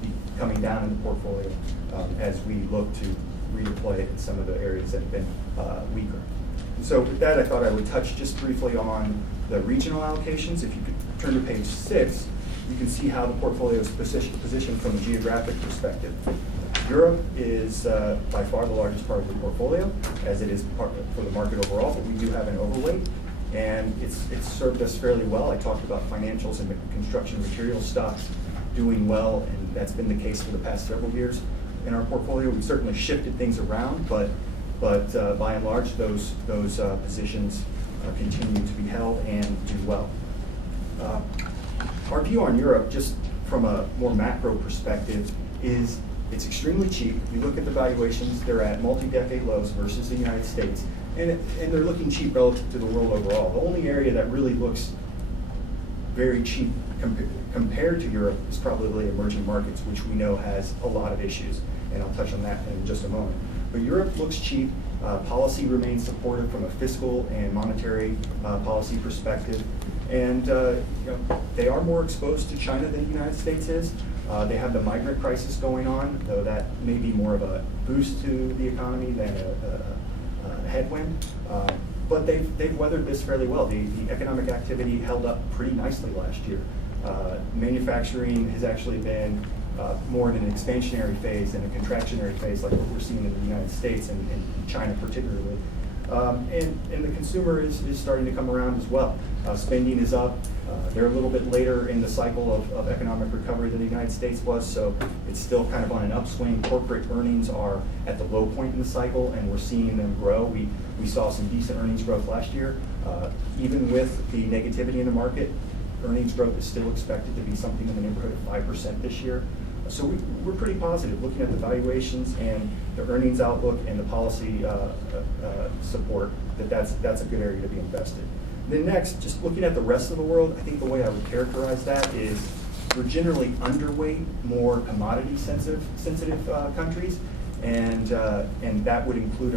be coming down in the portfolio as we look to redeploy it in some of the areas that have been weaker. So with that, I thought I would touch just briefly on the regional allocations. If you could turn to page 6, you can see how the portfolio is positioned from a geographic perspective. Europe is by far the largest part of the portfolio, as it is part for the market overall, but we do have an overweight, and it's served us fairly well. I talked about financials and construction materials stocks doing well, and that's been the case for the past several years in our portfolio. We've certainly shifted things around, but by and large, those positions continue to be held and do well. Our view on Europe, just from a more macro perspective, is it's extremely cheap. You look at the valuations, they're at multi-decade lows versus the United States, and they're looking cheap relative to the world overall. The only area that really looks very cheap compared to Europe is probably emerging markets, which we know has a lot of issues, and I'll touch on that in just a moment. But Europe looks cheap. Policy remains supportive from a fiscal and monetary policy perspective, and they are more exposed to China than the United States is. They have the migrant crisis going on, though that may be more of a boost to the economy than a headwind. But they've weathered this fairly well. The economic activity held up pretty nicely last year. Manufacturing has actually been more in an expansionary phase than a contractionary phase like what we're seeing in the United States and China particularly. And the consumer is starting to come around as well. Spending is up. They're a little bit later in the cycle of economic recovery than the United States was, so it's still kind of on an upswing. Corporate earnings are at the low point in the cycle, and we're seeing them grow. We saw some decent earnings growth last year. Even with the negativity in the market, earnings growth is still expected to be something in the neighborhood of 5% this year. So we're pretty positive looking at the valuations and the earnings outlook and the policy support that's a good area to be invested. Then next, just looking at the rest of the world, I think the way I would characterize that is we're generally underweight more commodity sensitive countries, and that would include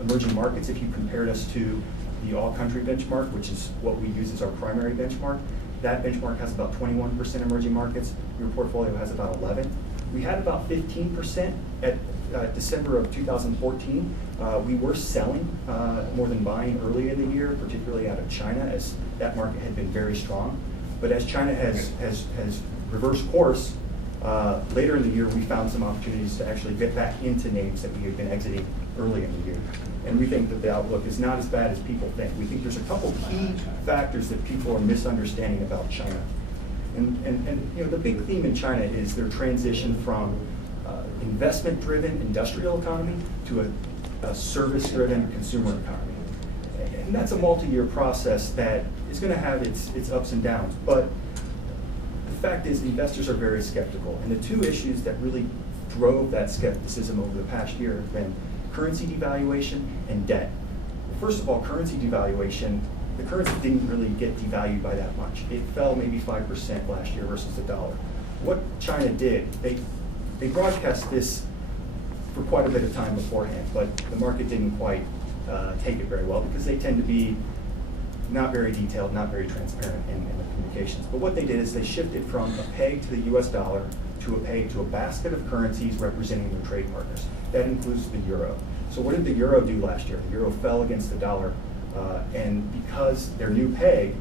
emerging markets. If you compared us to the all-country benchmark, which is what we use as our primary benchmark, that benchmark has about 21% emerging markets. Your portfolio has about 11. We had about 15% at December of 2014. We were selling more than buying early in the year, particularly out of China, as that market had been very strong. But as China has reversed course, later in the year, we found some opportunities to actually get back into names that we had been exiting early in the year. And we think that the outlook is not as bad as people think. We think there's a couple key factors that people are misunderstanding about China. And the big theme in China is their transition from investment-driven industrial economy to a service-driven consumer economy. And that's a multi-year process that is going to have its ups and downs. But the fact is investors are very skeptical. And the two issues that really drove that skepticism over the past year have been currency devaluation and debt. Well, first of all, currency devaluation, the currency didn't really get devalued by that much. It fell maybe 5% last year versus the dollar. What China did, they broadcast this for quite a bit of time beforehand, but the market didn't quite take it very well because they tend to be not very detailed, not very transparent in the communications. But what they did is they shifted from a peg to the US dollar to a peg to a basket of currencies representing their trade partners. That includes the euro. So what did the euro do last year? The euro fell against the dollar, and because their new peg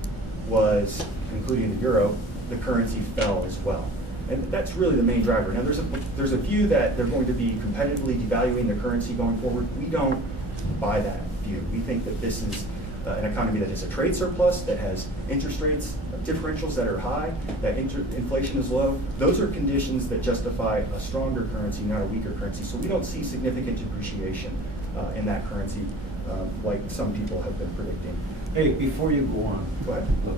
was including the euro, the currency fell as well. And that's really the main driver. Now there's a view that they're going to be competitively devaluing their currency going forward. We don't buy that view. We think that this is an economy that has a trade surplus, that has interest rates differentials that are high, that inflation is low. Those are conditions that justify a stronger currency, not a weaker currency. So we don't see significant depreciation in that currency like some people have been predicting. Hey, before you go on. Go ahead. Look,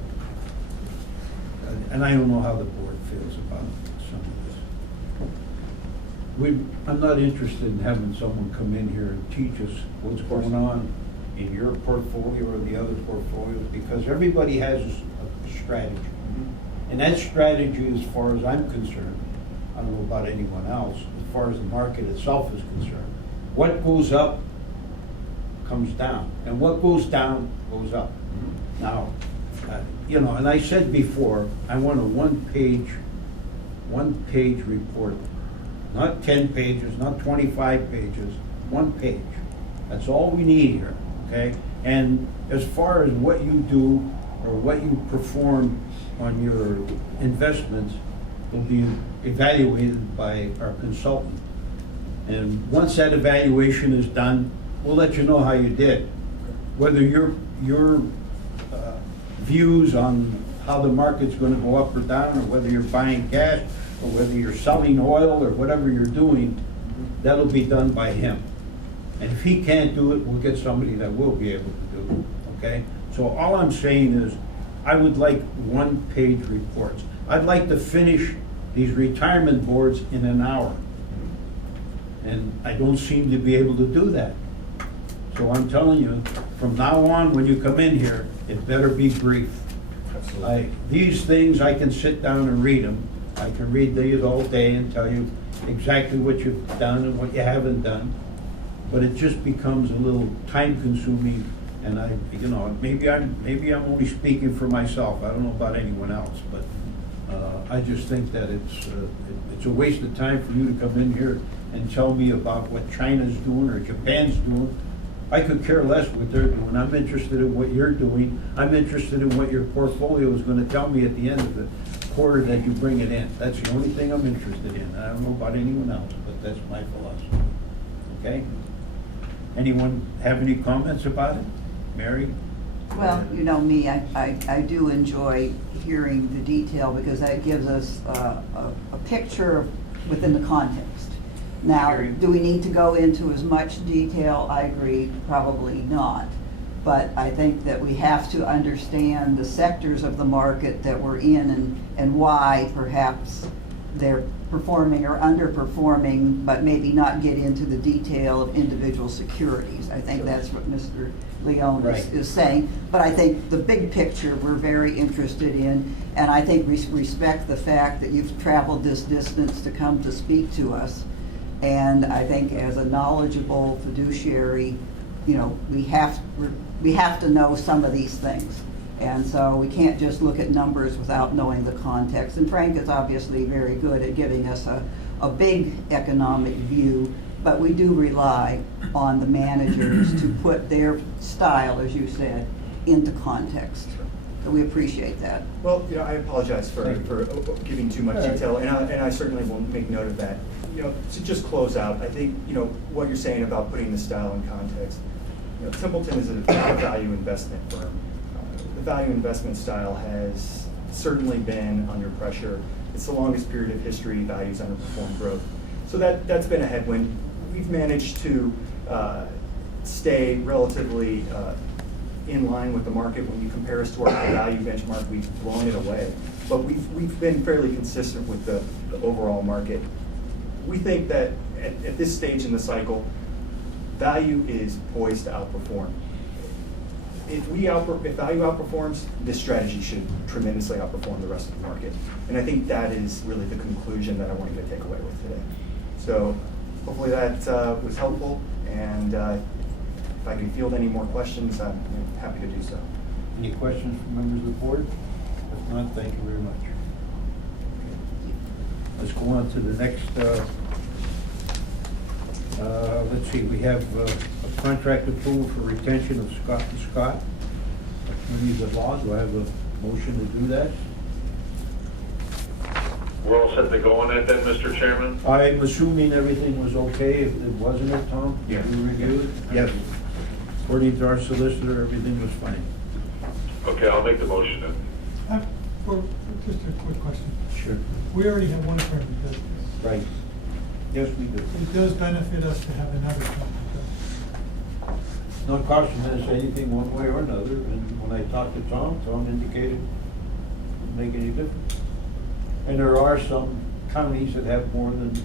and I don't know how the board feels about some of this. I'm not interested in having someone come in here and teach us what's going on in your portfolio or the other portfolios, because everybody has a strategy. Mm-hmm. And that strategy, as far as I'm concerned, I don't know about anyone else, as far as the market itself is concerned, what goes up comes down, and what goes down goes up. Mm-hmm. Now, and I said before, I want a one-page report, not 10 pages, not 25 pages, 1 page. That's all we need here, okay? And as far as what you do or what you perform on your investments will be evaluated by our consultant. And once that evaluation is done, we'll let you know how you did. Whether your views on how the market's gonna go up or down, or whether you're buying cash, or whether you're selling oil, or whatever you're doing, that'll be done by him. And if he can't do it, we'll get somebody that will be able to do it, okay? So all I'm saying is, I would like one-page reports. I'd like to finish these retirement boards in an hour. And I don't seem to be able to do that. So I'm telling you, from now on, when you come in here, it better be brief. Absolutely. These things, I can sit down and read them. I can read these all day and tell you exactly what you've done and what you haven't done. But it just becomes a little time consuming, and maybe I'm only speaking for myself. I don't know about anyone else, but I just think that it's a waste of time for you to come in here and tell me about what China's doing or Japan's doing. I could care less what they're doing. I'm interested in what you're doing. I'm interested in what your portfolio is gonna tell me at the end of the quarter that you bring it in. That's the only thing I'm interested in. I don't know about anyone else, but that's my philosophy. Okay? Anyone have any comments about it? Mary? Well, you know me, I do enjoy hearing the detail because that gives us a picture within the context. Now, do we need to go into as much detail? I agree, probably not. But I think that we have to understand the sectors of the market that we're in and why perhaps they're performing or underperforming, but maybe not get into the detail of individual securities. I think that's what Mr. Leon is saying. But I think the big picture we're very interested in, and I think we respect the fact that you've traveled this distance to come to speak to us. And I think as a knowledgeable fiduciary, you know, we have to know some of these things. And so we can't just look at numbers without knowing the context. And Frank is obviously very good at giving us a big economic view, but we do rely on the managers to put their style, as you said, into context. So we appreciate that. Well, you know, I apologize for giving too much detail, and I certainly will make note of that. You know, to just close out, I think, you know, what you're saying about putting the style in context, you know, Templeton is a value investment firm. The value investment style has certainly been under pressure. It's the longest period of history, values underperform growth. So that's been a headwind. We've managed to stay relatively in line with the market. When you compare us to our value benchmark, we've blown it away. But we've been fairly consistent with the overall market. We think that at this stage in the cycle, value is poised to outperform. If value outperforms, this strategy should tremendously outperform the rest of the market. And I think that is really the conclusion that I want you to take away with today. So hopefully that was helpful, and if I can field any more questions, I'm happy to do so. Any questions from members of the board? If not, thank you very much. Let's go on to the next, let's see, we have a contract approval for retention of Scott and Scott, attorneys at law. Do I have a motion to do that? We're all set to go on it then, Mr. Chairman? I'm assuming everything was okay. If it wasn't it, Tom? Yeah. You reviewed it? Yes. According to our solicitor, everything was fine. Okay, I'll make the motion then. Just a quick question. Sure. We already have one firm that does this. Right. Yes, we do. It does benefit us to have another firm that does this. Not costing us anything one way or another, and when I talked to Tom, Tom indicated it wouldn't make any difference. And there are some counties that have more than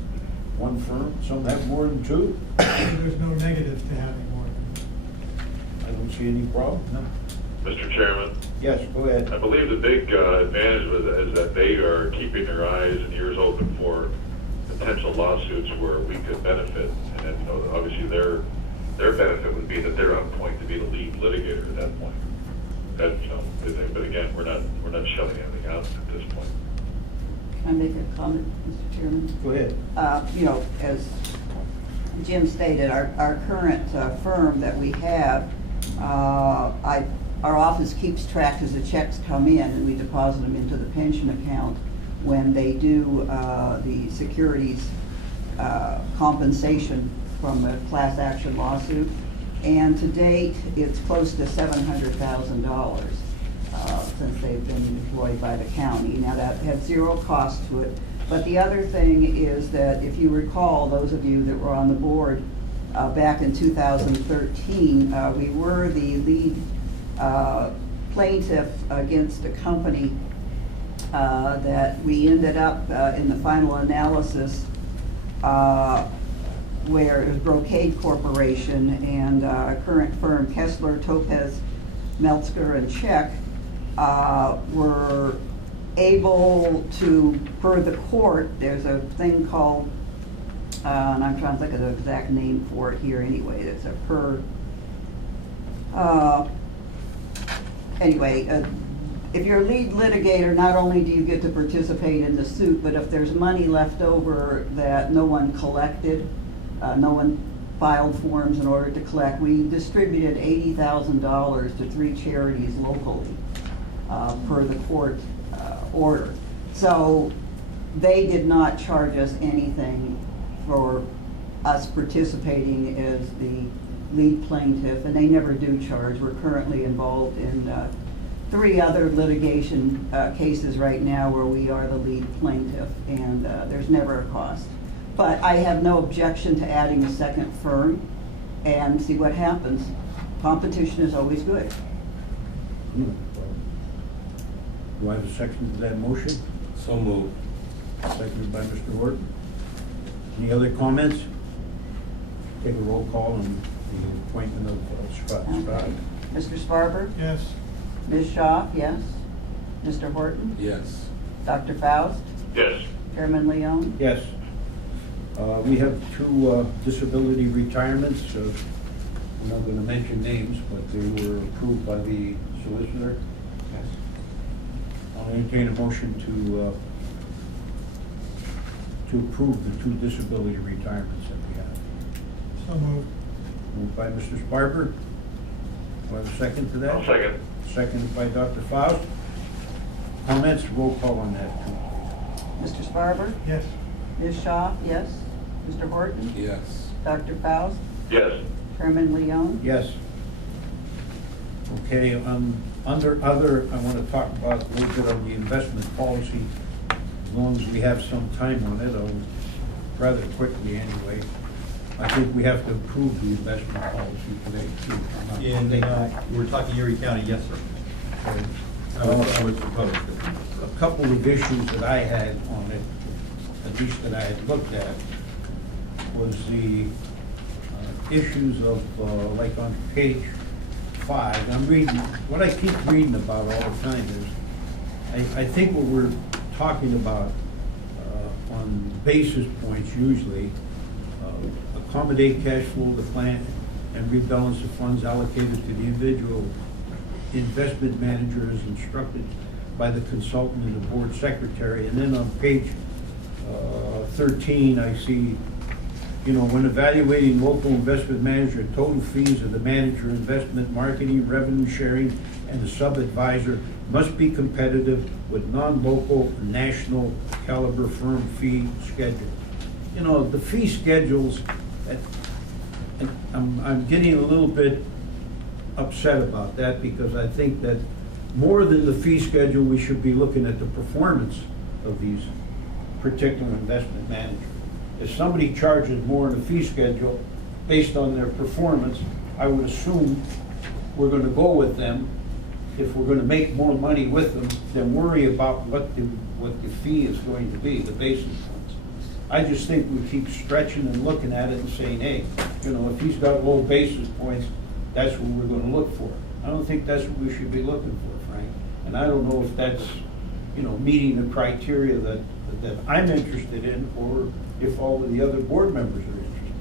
one firm, some have more than two. There's no negative to having more than I don't see any problem, no. Mr. Chairman, Yes, go ahead. I believe the big advantage with it is that they are keeping their eyes and ears open for potential lawsuits where we could benefit. And then, you know, obviously their benefit would be that they're on point to be the lead litigator at that point. That, you know, but again, we're not shelling anything out at this point. Can I make a comment, Mr. Chairman? Go ahead. You know, as Jim stated, our current firm that we have, our office keeps track as the checks come in, and we deposit them into the pension account when they do the securities compensation from a class action lawsuit. And to date, it's close to $700,000 since they've been employed by the county. Now, that had zero cost to it. But the other thing is that if you recall, those of you that were on the board back in 2013, we were the lead plaintiff against a company that we ended up in the final analysis where it was Brocade Corporation and current firm Kessler, Topez, Meltzger, and Check were able to, per the court, there's a thing called, and I'm trying to think of the exact name for it here anyway, there's a if you're a lead litigator, not only do you get to participate in the suit, but if there's money left over that no one collected, no one filed forms in order to collect, we distributed $80,000 to 3 charities locally per the court order. So they did not charge us anything for us participating as the lead plaintiff, and they never do charge. We're currently involved in 3 other litigation cases right now where we are the lead plaintiff, and there's never a cost. But I have no objection to adding a second firm and see what happens. Competition is always good. Do I have a second to that motion? So moved. Seconded by Mr. Horton. Any other comments? Take a roll call on the appointment of Scott. Okay. Mr. Sparber? Yes. Ms. Shaw, yes. Mr. Horton? Yes. Dr. Faust? Yes. Chairman Leon? Yes. We have 2 disability retirements. I'm not going to mention names, but they were approved by the solicitor. Yes. I'll entertain a motion to approve the 2 disability retirements that we have. So moved. Moved by Mr. Sparber. Do I have a second to that? I'll second. Seconded by Dr. Faust. Comments? Roll call on that, too. Mr. Sparber? Yes. Ms. Shaw, yes. Mr. Horton? Yes. Dr. Faust? Yes. Chairman Leon? Yes. Okay, under other, I want to talk about a little bit on the investment policy. As long as we have some time on it, rather quickly anyway. I think we have to approve the investment policy today, too. We're talking Erie County, yes, sir. I would propose it. A couple of issues that I had on it, at least that I had looked at, was the issues of, like on page 5, I'm reading, what I keep reading about all the time is, I think what we're talking about on basis points usually, accommodate cash flow of the plant and rebalance the funds allocated to the individual investment manager as instructed by the consultant and the board secretary. And then on page 13, I see, when evaluating local investment manager, total fees of the manager, investment, marketing, revenue sharing, and the sub-advisor must be competitive with non-local, national caliber firm fee schedule. The fee schedules, I'm getting a little bit upset about that, because I think that more than the fee schedule, we should be looking at the performance of these particular investment managers. If somebody charges more in the fee schedule based on their performance, I would assume we're going to go with them if we're going to make more money with them than worry about what the fee is going to be, the basis points. I just think we keep stretching and looking at it and saying, hey, if he's got low basis points, that's what we're going to look for. I don't think that's what we should be looking for, Frank. And I don't know if that's, meeting the criteria that I'm interested in, or if all of the other board members are interested in.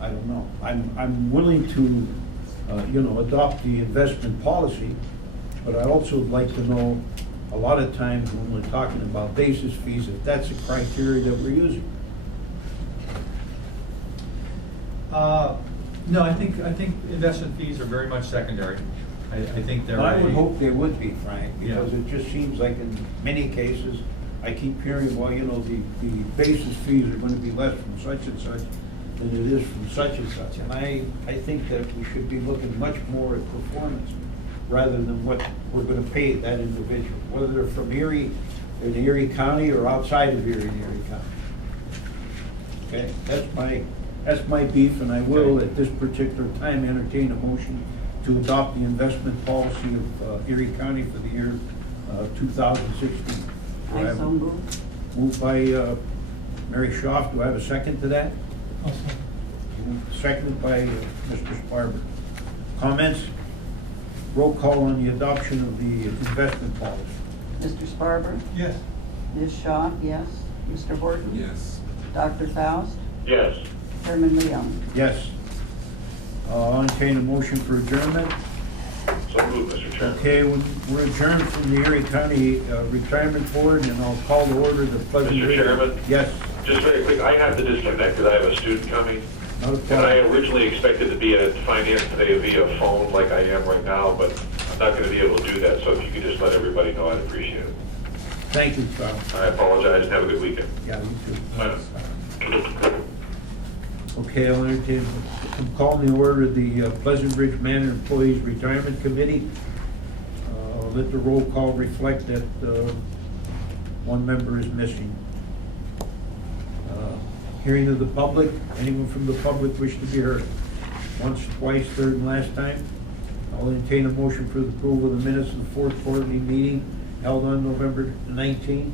I don't know. I'm willing to, adopt the investment policy, but I also would like to know, a lot of times when we're talking about basis fees, if that's a criteria that we're using. No, I think investment fees are very much secondary. I think they're. I would hope they would be, Frank, because it just seems like in many cases, I keep hearing, well, you know, the basis fees are gonna be less from such and such than it is from such and such. And I think that we should be looking much more at performance rather than what we're gonna pay that individual, whether they're from Erie, in Erie County, or outside of Erie, in Erie County. Okay, that's my beef, and I will, at this particular time, entertain a motion to adopt the investment policy of Erie County for the year 2016. I so move. Moved by Mary Schaaf. Do I have a second to that? I'll second. Seconded by Mr. Sparber. Comments? Roll call on the adoption of the investment policy. Mr. Sparber? Yes. Ms. Shaw, yes. Mr. Horton? Yes. Dr. Faust? Yes. Chairman Leon? Yes. I'll entertain a motion for adjournment. So moved, Mr. Chairman. Okay, we're adjourned from the Erie County Retirement Board, and I'll call to order the Pleasant Mr. Ridge. Chairman? Yes. Just very quick, I have to disconnect because I have a student coming. Not a And I problem. originally expected to be at finance today via phone like I am right now, but I'm not going to be able to do that. So if you could just let everybody know, I'd appreciate it. Thank you, Charles. I apologize and have a good weekend. Yeah, you too. Bye now. Okay, I'll entertain, I'm calling the order of the Pleasant Ridge Manor Employees Retirement Committee. Let the roll call reflect that one member is missing. Hearing of the public, anyone from the public wish to be heard? Once, twice, third, and last time? I'll entertain a motion for the approval of the minutes of the fourth quarterly meeting held on November 19th.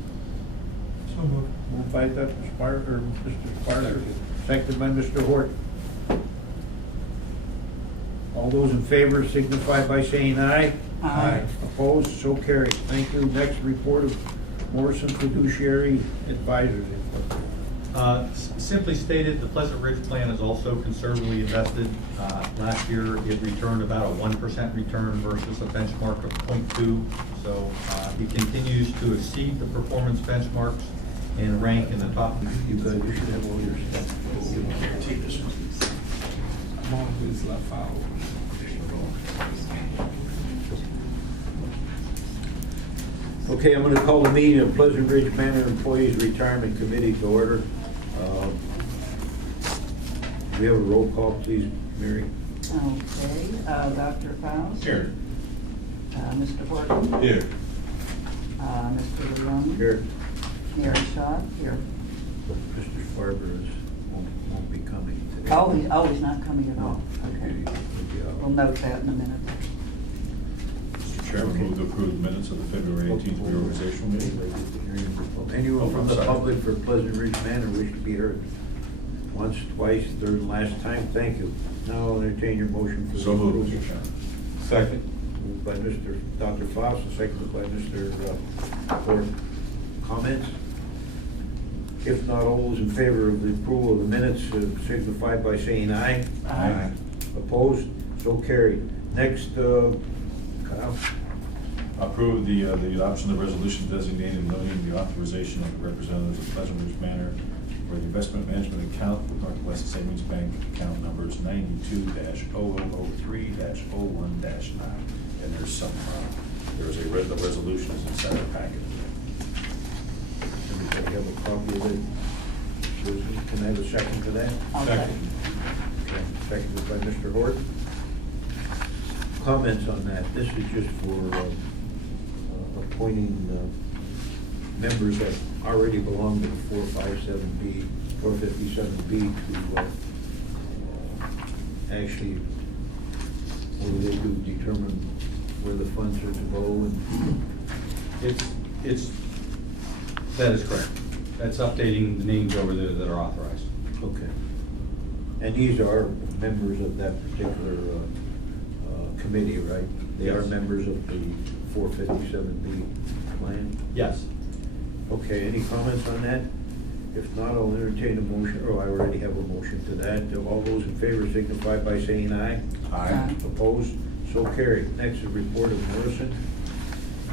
So moved. Moved by Dr. Sparker, or Mr. Sparker, seconded by Mr. Hort. All those in favor signify by saying aye. Aye. Opposed, so carried. Thank you. Next, report of Morrison Fiduciary Advisors. Simply stated, the Pleasant Ridge plan is also conservatively invested. Last year, it returned about a 1% return versus a benchmark of 0.2. So it continues to exceed the performance benchmarks and rank in the top. You guys, you should have all your stuff. You don't guarantee this one. Come on, please, left file. Okay, I'm gonna call the meeting of Pleasant Ridge Manor Employees Retirement Committee to order. We have a roll call, please, Mary. Okay, Dr. Faust? Here. Mr. Horton? Here. Mr. Leon? Here. Mary Shaw? Here. Mr. Sparber won't be coming today. Oh, he's not coming at all. Okay. We'll note that in a minute. Mr. Chairman, move to approve the minutes of the February 18th reorganizational meeting. Anyone from I'm the sorry. public for Pleasant Ridge Manor wish to be heard? Once, twice, third, and last time, thank you. Now I'll entertain your motion for the So moved, approval. Mr. Chairman. Second. Moved by Dr. Faust, and seconded by Mr. Ford. Comments? If not, all those in favor of the approval of the minutes signify by saying aye. Aye. Opposed? So carried. Next, Kyle? Approve the adoption of the resolution designating and noting the authorization of the representatives of Pleasant Ridge Manor for the investment management account with Northwest Savings Bank, account numbers 92-0003-01-9. And there's some, the resolution is inside the packet. Everybody have a copy of it? Susan, can I have a second to that? I'll second. Okay, seconded by Mr. Hort. Comments on that? This is just for appointing members that already belong to the 457B, 457B to actually, what do they do, determine where the funds are to go and That is correct. That's updating the names over there that are authorized. okay. And these are members of that particular committee, right? They are Yes. members of the 457B plan? Yes. Okay, any comments on that? If not, I'll entertain a motion, I already have a motion to that. All those in favor signify by saying aye. Aye. Opposed? So carried. Next, a report of Morrison.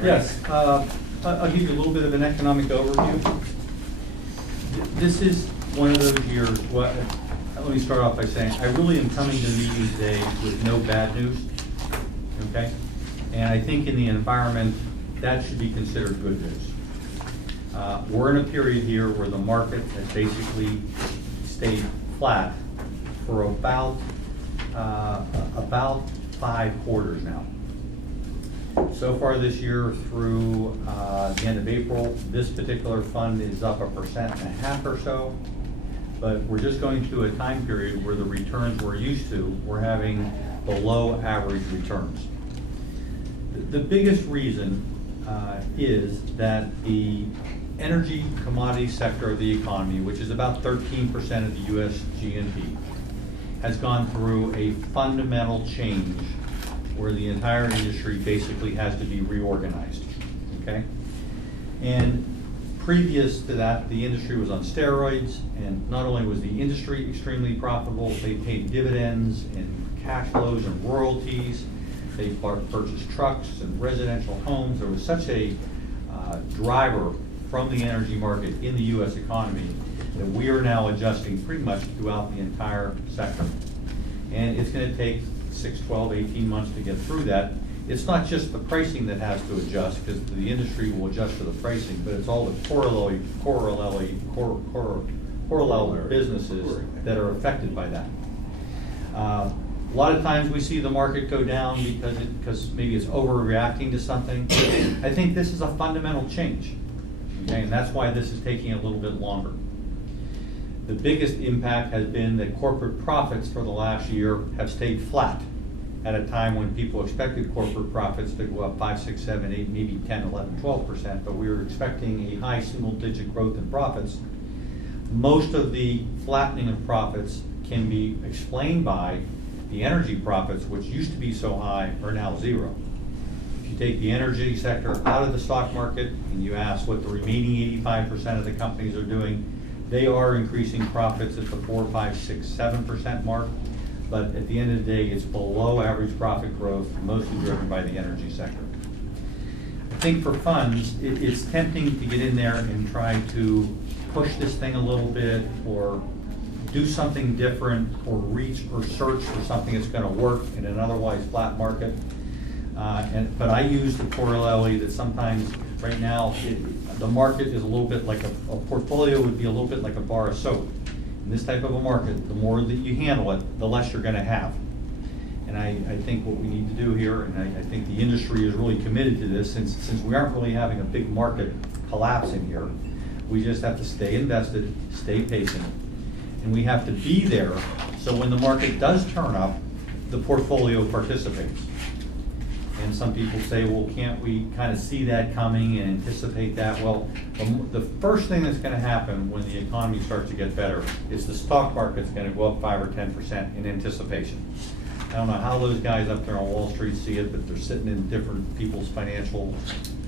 Yes, I'll give you a little bit of an economic overview. This is one of those years, let me start off by saying, I really am coming to the meeting today with no bad news, okay? And I think in the environment, that should be considered good news. We're in a period here where the market has basically stayed flat for about 5 quarters now. So far this year through the end of April, this particular fund is up 1.5% or so, but we're just going through a time period where the returns we're used to, we're having below average returns. The biggest reason is that the energy commodity sector of the economy, which is about 13% of the US GNP, has gone through a fundamental change where the entire industry basically has to be reorganized, okay? And previous to that, the industry was on steroids, and not only was the industry extremely profitable, they paid dividends and cash flows and royalties. They purchased trucks and residential homes. There was such a driver from the energy market in the US economy that we are now adjusting pretty much throughout the entire sector. And it's going to take 6, 12, 18 months to get through that. It's not just the pricing that has to adjust, because the industry will adjust to the pricing, but it's all the corollary businesses that are affected by that. A lot of times we see the market go down because maybe it's overreacting to something. I think this is a fundamental change, okay? And that's why this is taking a little bit longer. The biggest impact has been that corporate profits for the last year have stayed flat at a time when people expected corporate profits to go up 5, 6, 7, 8, maybe 10, 11, 12%, but we were expecting a high single-digit growth in profits. Most of the flattening of profits can be explained by the energy profits, which used to be so high, are now zero. If you take the energy sector out of the stock market and you ask what the remaining 85% of the companies are doing, they are increasing profits at the 4, 5, 6, 7% mark, but at the end of the day, it's below average profit growth, mostly driven by the energy sector. I think for funds, it's tempting to get in there and try to push this thing a little bit, or do something different, or reach or search for something that's going to work in an otherwise flat market. But I use the corollary that sometimes right now the market is a little bit like a portfolio would be a little bit like a bar of soap. In this type of a market, the more that you handle it, the less you're going to have. And I think what we need to do here, and I think the industry is really committed to this, since we aren't really having a big market collapse in here, we just have to stay invested, stay patient, and we have to be there so when the market does turn up, the portfolio participates. And some people say, well, can't we kind of see that coming and anticipate that? Well, the first thing that's going to happen when the economy starts to get better is the stock market's going to go up 5 or 10% in anticipation. I don't know how those guys up there on Wall Street see it, but they're sitting in different people's financial,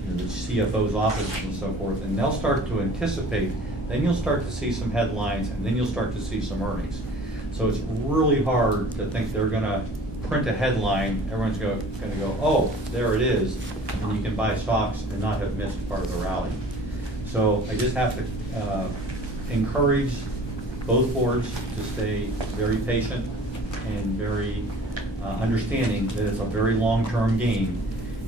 the CFO's offices and so forth, and they'll start to anticipate. Then you'll start to see some headlines, and then you'll start to see some earnings. So it's really hard to think they're going to print a headline, everyone's going to go, oh, there it is, and you can buy stocks and not have missed part of the rally. So I just have to encourage both boards to stay very patient and very understanding that it's a very long-term game.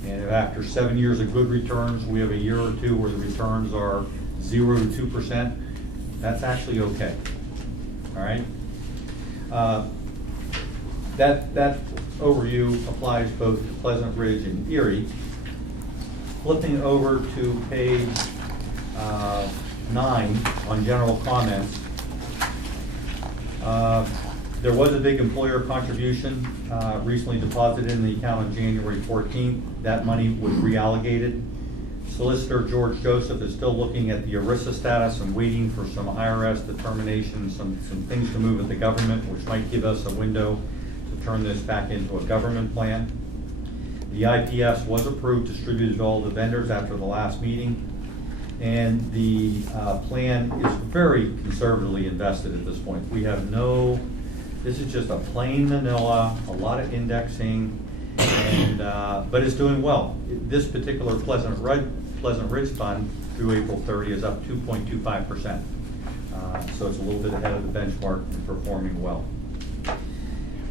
And if after 7 years of good returns, we have a year or two where the returns are 0 to 2%, that's actually okay. All right? That overview applies both to Pleasant Ridge and Erie. Flipping over to page 9 on general comments, there was a big employer contribution recently deposited in the account on January 14th. That money was reallocated. Solicitor George Joseph is still looking at the ERISA status and waiting for some IRS determination, some things to move at the government, which might give us a window to turn this back into a government plan. The IPS was approved, distributed to all the vendors after the last meeting, and the plan is very conservatively invested at this point. We have this is just a plain vanilla, a lot of indexing, and but it's doing well. This particular Pleasant Ridge fund through April 30 is up 2.25%. So it's a little bit ahead of the benchmark and performing well.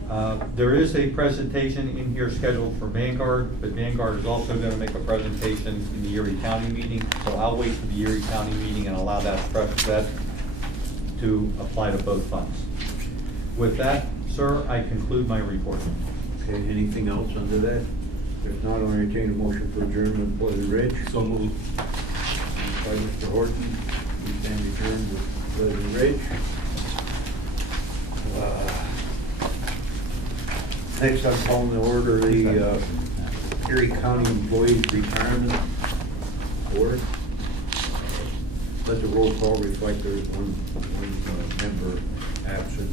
There is a presentation in here scheduled for Vanguard, but Vanguard is also going to make a presentation in the Erie County meeting. So I'll wait for the Erie County meeting and allow that to apply to both funds. With that, sir, I conclude my report. Okay, anything else under that? If not, I'll entertain a motion for adjournment, Pleasant Ridge. So moved. By Mr. Horton, we stand adjourned with Pleasant Ridge. Next, I'm calling to order the Erie County Employees Retirement Board. Let the roll call reflect there's one member absent.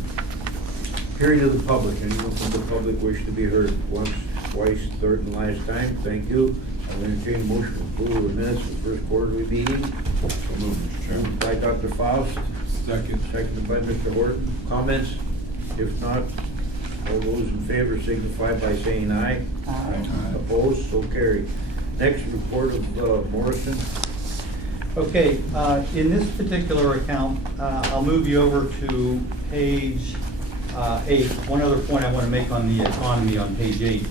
Hearing of the public. Anyone from the public wish to be heard once, twice, third, and last time? Thank you. I'll entertain a motion to approve the minutes of the first quarterly meeting. So moved, Mr. Chairman. Moved by Dr. Faust. Second. Seconded by Mr. Horton. Comments? If not, all those in favor signify by saying aye. Aye. Opposed? So carried. Next, report of Morrison. Okay, in this particular account, I'll move you over to page 8. One other point I want to make on the economy on page 8.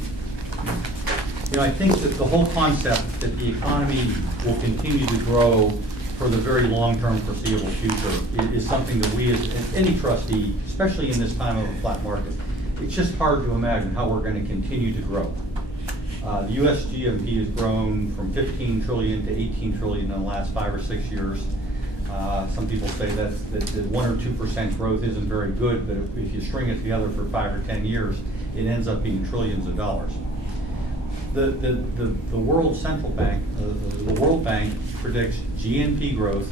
You know, I think that the whole concept that the economy will continue to grow for the very long-term foreseeable future is something that we, as any trustee, especially in this time of a flat market, it's just hard to imagine how we're going to continue to grow. The U.S. GDP has grown from 15 trillion to 18 trillion in the last 5 or 6 years. Some people say that 1 or 2% growth isn't very good, but if you string it together for 5 or 10 years, it ends up being trillions of dollars. The World Central Bank, the World Bank predicts GNP growth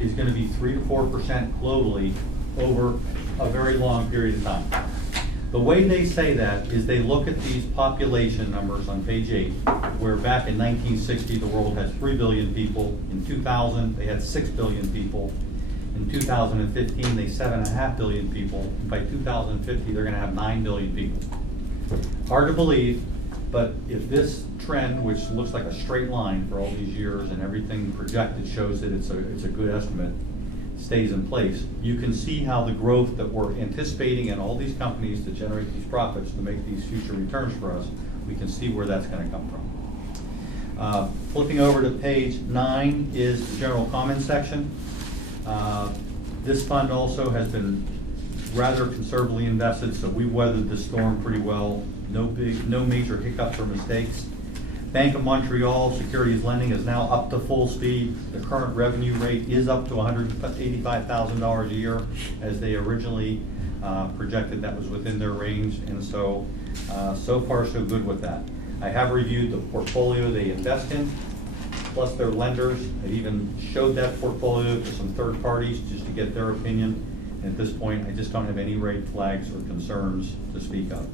is going to be 3 to 4% globally over a very long period of time. The way they say that is they look at these population numbers on page 8, where back in 1960 the world had 3 billion people. In 2000 they had 6 billion people. In 2015 they 7.5 billion people. And by 2050 they're going to have 9 billion people. Hard to believe, but if this trend, which looks like a straight line for all these years and everything projected shows that it's a good estimate, stays in place, you can see how the growth that we're anticipating in all these companies to generate these profits to make these future returns for us, we can see where that's going to come from. Flipping over to page 9 is the general comment section. This fund also has been rather conservatively invested, so we weathered the storm pretty well. No major hiccups or mistakes. Bank of Montreal securities lending is now up to full speed. The current revenue rate is up to $185,000 a year, as they originally projected. That was within their range, and so far so good with that. I have reviewed the portfolio they invest in, plus their lenders. I've even showed that portfolio to some third parties just to get their opinion. And at this point, I just don't have any red flags or concerns to speak of.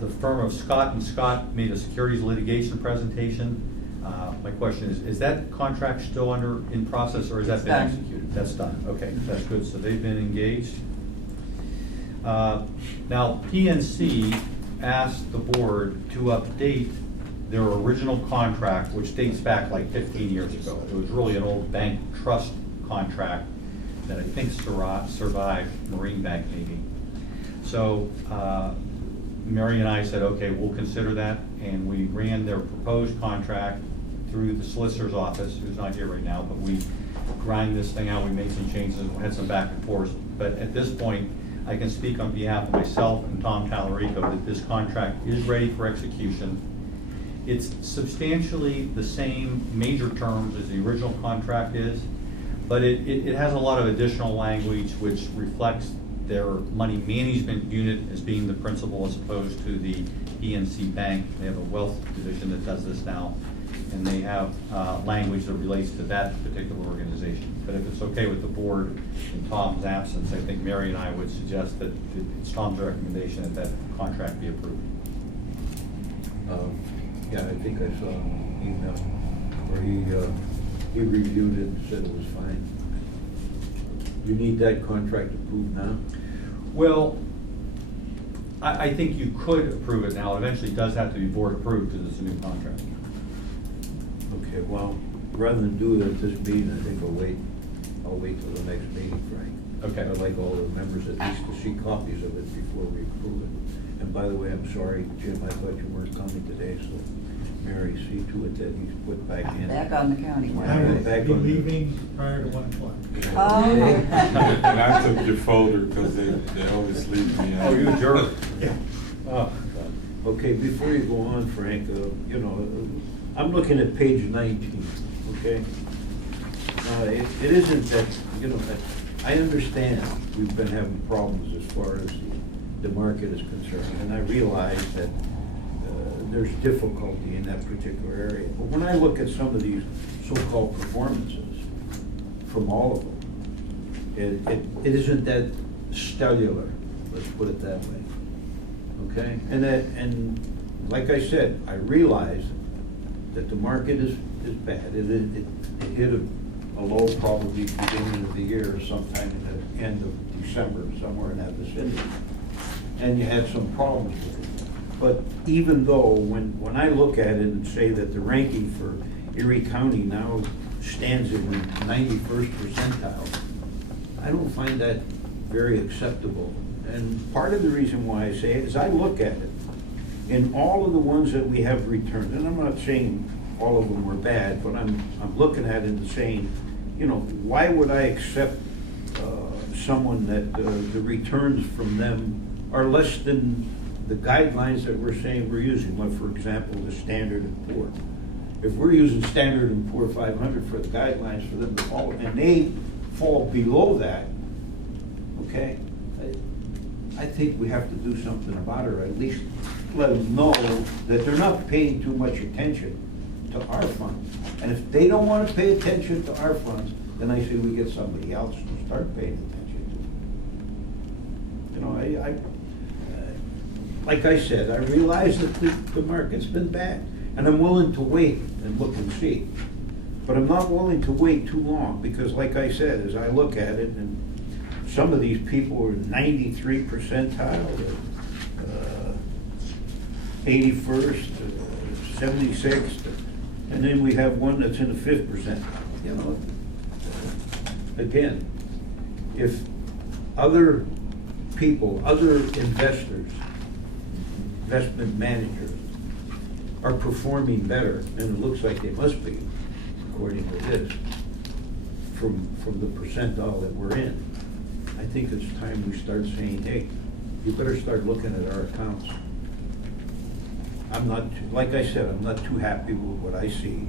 The firm of Scott & Scott made a securities litigation presentation. My question is that contract still in process, or has that been executed? That's done. Okay, that's good. So they've been engaged. Now, PNC asked the board to update their original contract, which dates back like 15 years ago. It was really an old bank trust contract that I think survived Marine Bank maybe. So Mary and I said, okay, we'll consider that, and we ran their proposed contract through the solicitor's office, who's not here right now, but we grind this thing out, we made some changes, we had some back and forth. But at this point, I can speak on behalf of myself and Tom Tallarico that this contract is ready for execution. It's substantially the same major terms as the original contract is, but it has a lot of additional language which reflects their money management unit as being the principal as opposed to the PNC Bank. They have a wealth division that does this now, and they have language that relates to that particular organization. But if it's okay with the board in Tom's absence, I think Mary and I would suggest that it's Tom's recommendation that that contract be approved. Yeah, I think I saw an email where he reviewed it and said it was fine. You need that contract approved now? Well, I think you could approve it now. It eventually does have to be board approved because it's a new contract. Okay, well, rather than do it at this meeting, I think I'll wait. I'll wait till the next meeting, Frank. Okay. I'd like all the members at least to see copies of it before we approve it. And by the way, I'm sorry, Jim, I thought you weren't coming today, so Mary, see to it that he's put back in. Back on the county. Wow. I will Back be on- leaving prior to 1 o'clock. Oh. And I took your folder because they always leave me out. Oh, you jerk. Oh, okay, before you go on, Frank, you know, I'm looking at page 19, okay? It isn't that, you know, that I understand we've been having problems as far as the market is concerned, and I realize that there's difficulty in that particular area. But when I look at some of these so-called performances from all of them, it isn't that stellar, let's put it that way. Okay, and like I said, I realize that the market is bad. It hit a low probably beginning of the year or sometime in the end of December, somewhere in that vicinity. And you had some problems with it. But even though, when I look at it and say that the ranking for Erie County now stands in the 91st percentile, I don't find that very acceptable. And part of the reason why I say it is I look at it, in all of the ones that we have returned, and I'm not saying all of them were bad, but I'm looking at it and saying, you know, why would I accept someone that the returns from them are less than the guidelines that we're saying we're using, like for example, the Standard & Poor. If we're using Standard & Poor 500 for the guidelines for them to follow, and they fall below that, okay, I think we have to do something about it, or at least let them know that they're not paying too much attention to our funds. And if they don't want to pay attention to our funds, then I say we get somebody else to start paying attention to. You know, like I said, I realize that the market's been bad, and I'm willing to wait and look and see. But I'm not willing to wait too long, because like I said, as I look at it, and some of these people are 93 percentile, 81st, 76th, and then we have one that's in the 5th percentile. You know, again, if other people, other investors, investment managers are performing better, and it looks like they must be, according to this, from the percentile that we're in, I think it's time we start saying, hey, you better start looking at our accounts. I'm not, like I said, I'm not too happy with what I see.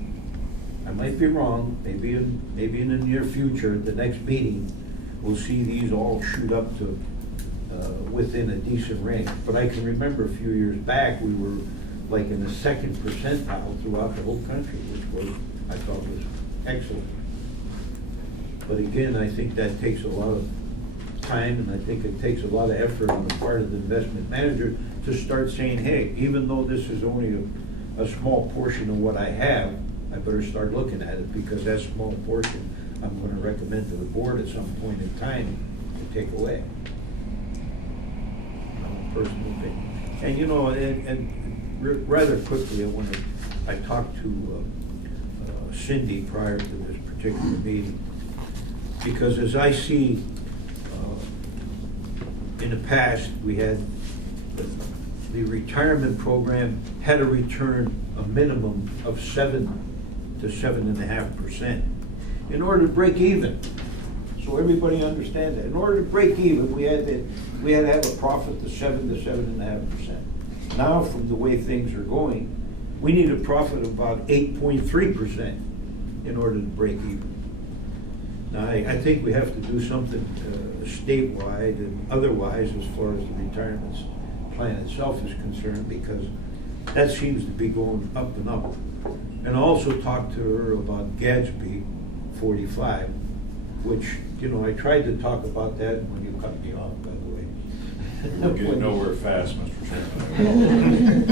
I might be wrong, maybe in the near future, at the next meeting, we'll see these all shoot up to within a decent range. But I can remember a few years back, we were like in the 2nd percentile throughout the whole country, which was, I thought was excellent. But again, I think that takes a lot of time, and I think it takes a lot of effort on the part of the investment manager to start saying, hey, even though this is only a small portion of what I have, I better start looking at it, because that small portion I'm going to recommend to the board at some point in time to take away. Personal opinion. And you know, and rather quickly, I talked to Cindy prior to this particular meeting, because as I see, in the past, we had the retirement program had a return, a minimum of 7 to 7.5% in order to break even. So everybody understand that. In order to break even, we had to have a profit of 7 to 7.5%. Now, from the way things are going, we need a profit of about 8.3% in order to break even. Now, I think we have to do something statewide and otherwise as far as the retirement plan itself is concerned, because that seems to be going up and up. And I also talked to her about Gadsby 45, which, you know, I tried to talk about that when you cut me off, by the way. We're getting nowhere fast, Mr. Chairman.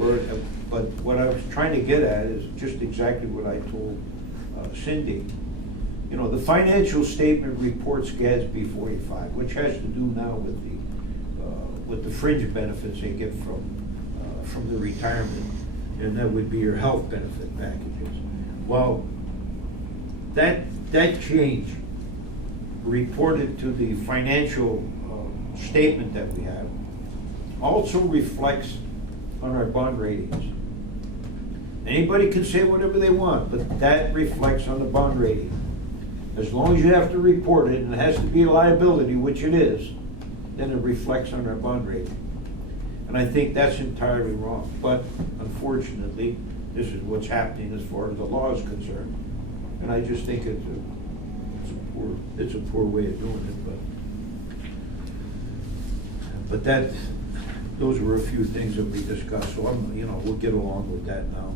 All right. But what I was trying to get at is just exactly what I told Cindy. You know, the financial statement reports Gadsby 45, which has to do now with the fringe benefits they get from the retirement, and that would be your health benefit packages. Well, that change reported to the financial statement that we have also reflects on our bond ratings. Anybody can say whatever they want, but that reflects on the bond rating. As long as you have to report it, and it has to be a liability, which it is, then it reflects on our bond rating. And I think that's entirely wrong. But unfortunately, this is what's happening as far as the law is concerned. And I just think it's a poor way of doing it, but those were a few things that we discussed, so we'll get along with that now.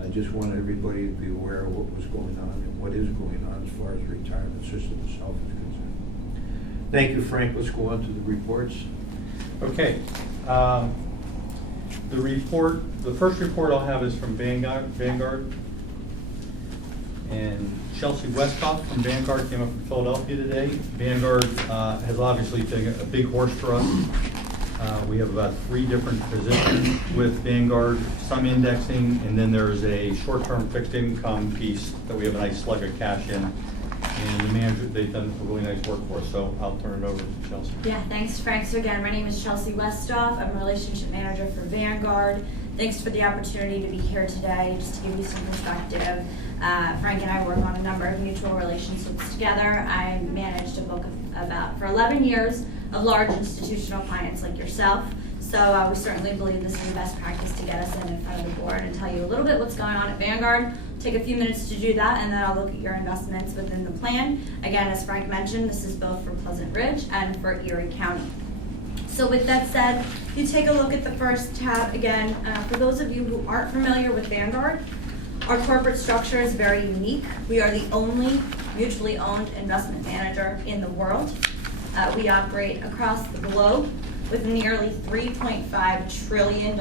I just wanted everybody to be aware of what was going on and what is going on as far as the retirement system itself is concerned. Thank you, Frank. Let's go on to the reports. Okay. The first report I'll have is from Vanguard. And Chelsea Westcott from Vanguard came up from Philadelphia today. Vanguard has obviously been a big horse for us. We have about 3 different positions with Vanguard, some indexing, and then there's a short-term fixed income piece that we have a nice slug of cash in. And the manager, they've done a really nice work for us, so I'll turn it over to Chelsea. Yeah, thanks, Frank. So again, my name is Chelsea Westoff. I'm a relationship manager for Vanguard. Thanks for the opportunity to be here today, just to give you some perspective. Frank and I work on a number of mutual relationships together. I managed a book for 11 years of large institutional clients like yourself. So we certainly believe this is the best practice to get us in front of the board and tell you a little bit what's going on at Vanguard. Take a few minutes to do that, and then I'll look at your investments within the plan. Again, as Frank mentioned, this is both for Pleasant Ridge and for Erie County. So with that said, if you take a look at the first tab again, for those of you who aren't familiar with Vanguard, our corporate structure is very unique. We are the only mutually owned investment manager in the world. We operate across the globe with nearly $3.5 trillion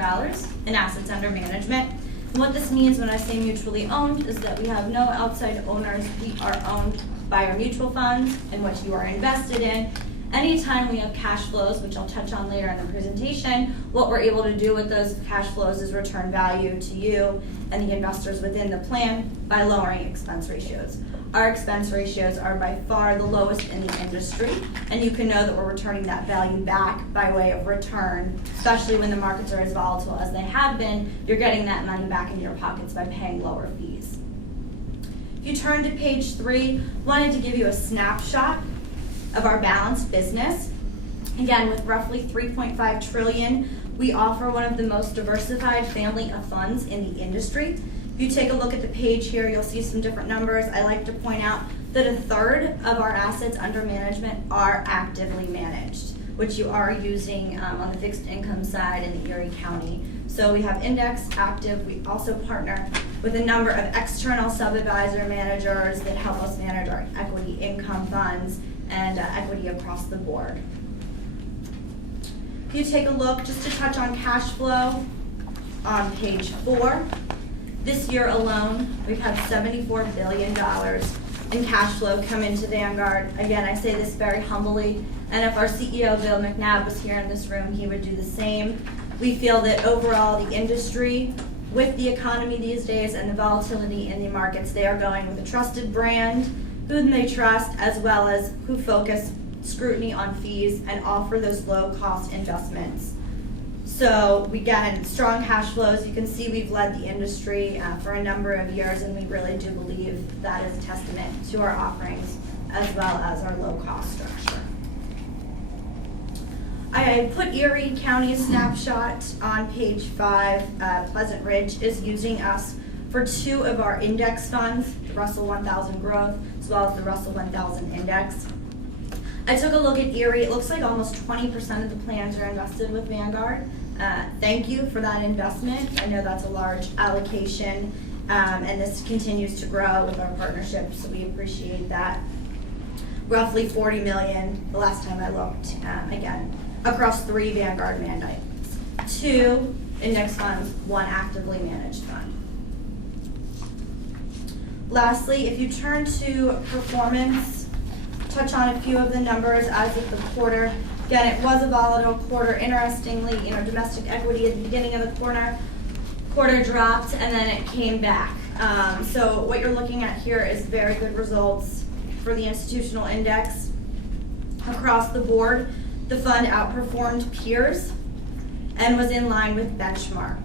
in assets under management. And what this means when I say mutually owned is that we have no outside owners. We are owned by our mutual funds in which you are invested in. Anytime we have cash flows, which I'll touch on later in the presentation, what we're able to do with those cash flows is return value to you and the investors within the plan by lowering expense ratios. Our expense ratios are by far the lowest in the industry, and you can know that we're returning that value back by way of return, especially when the markets are as volatile as they have been. You're getting that money back into your pockets by paying lower fees. If you turn to page 3, wanted to give you a snapshot of our balanced business. Again, with roughly $3.5 trillion, we offer one of the most diversified family of funds in the industry. If you take a look at the page here, you'll see some different numbers. I like to point out that 1/3 of our assets under management are actively managed, which you are using on the fixed income side in the Erie County. So we have index, active. We also partner with a number of external sub-advisor managers that help us manage our equity income funds and equity across the board. If you take a look, just to touch on cash flow on page 4, this year alone, we've had $74 billion in cash flow come into Vanguard. Again, I say this very humbly, and if our CEO, Bill McNabb, was here in this room, he would do the same. We feel that overall the industry, with the economy these days and the volatility in the markets, they are going with a trusted brand, whom they trust, as well as who focus scrutiny on fees and offer those low-cost investments. So we get strong cash flows. You can see we've led the industry for a number of years, and we really do believe that is a testament to our offerings as well as our low-cost structure. I put Erie County snapshot on page 5. Pleasant Ridge is using us for 2 of our index funds, the Russell 1000 Growth, as well as the Russell 1000 Index. I took a look at Erie. It looks like almost 20% of the plans are invested with Vanguard. Thank you for that investment. I know that's a large allocation, and this continues to grow with our partnership, so we appreciate that. Roughly $40 million, the last time I looked, again, across 3 Vanguard mandates. 2 index funds, 1 actively managed fund. Lastly, if you turn to performance, touch on a few of the numbers as of the quarter. Again, it was a volatile quarter. Interestingly, domestic equity at the beginning of the quarter dropped and then it came back. So what you're looking at here is very good results for the institutional index. Across the board, the fund outperformed peers and was in line with benchmark,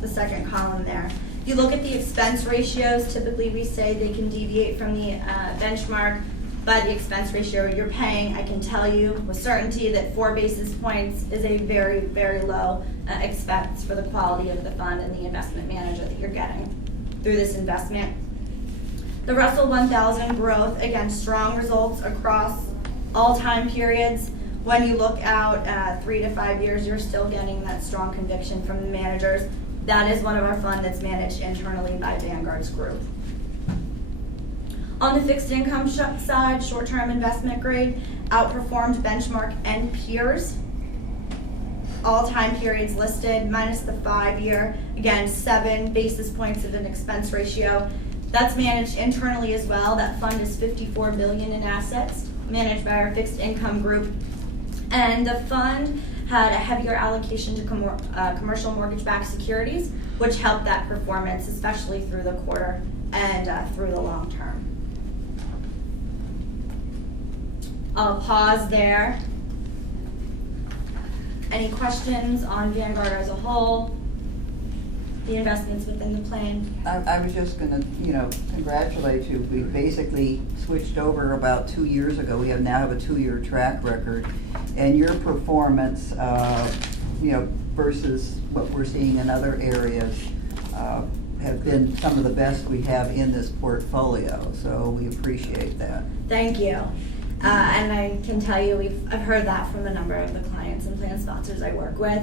the second column there. If you look at the expense ratios, typically we say they can deviate from the benchmark by the expense ratio you're paying. I can tell you with certainty that 4 basis points is a very, very low expense for the quality of the fund and the investment manager that you're getting through this investment. The Russell 1000 growth, again, strong results across all time periods. When you look out 3 to 5 years, you're still getting that strong conviction from the managers. That is one of our funds that's managed internally by Vanguard's group. On the fixed income side, short-term investment grade outperformed benchmark and peers. All time periods listed, minus the 5-year. Again, 7 basis points of an expense ratio. That's managed internally as well. That fund is $54 billion in assets, managed by our fixed income group. And the fund had a heavier allocation to commercial mortgage-backed securities, which helped that performance, especially through the quarter and through the long term. I'll pause there. Any questions on Vanguard as a whole? The investments within the plan? I was just gonna, congratulate you. We basically switched over about 2 years ago. We now have a 2-year track record. And your performance, versus what we're seeing in other areas, have been some of the best we have in this portfolio. So we appreciate that. Thank you. And I can tell you, I've heard that from a number of the clients and plan sponsors I work with.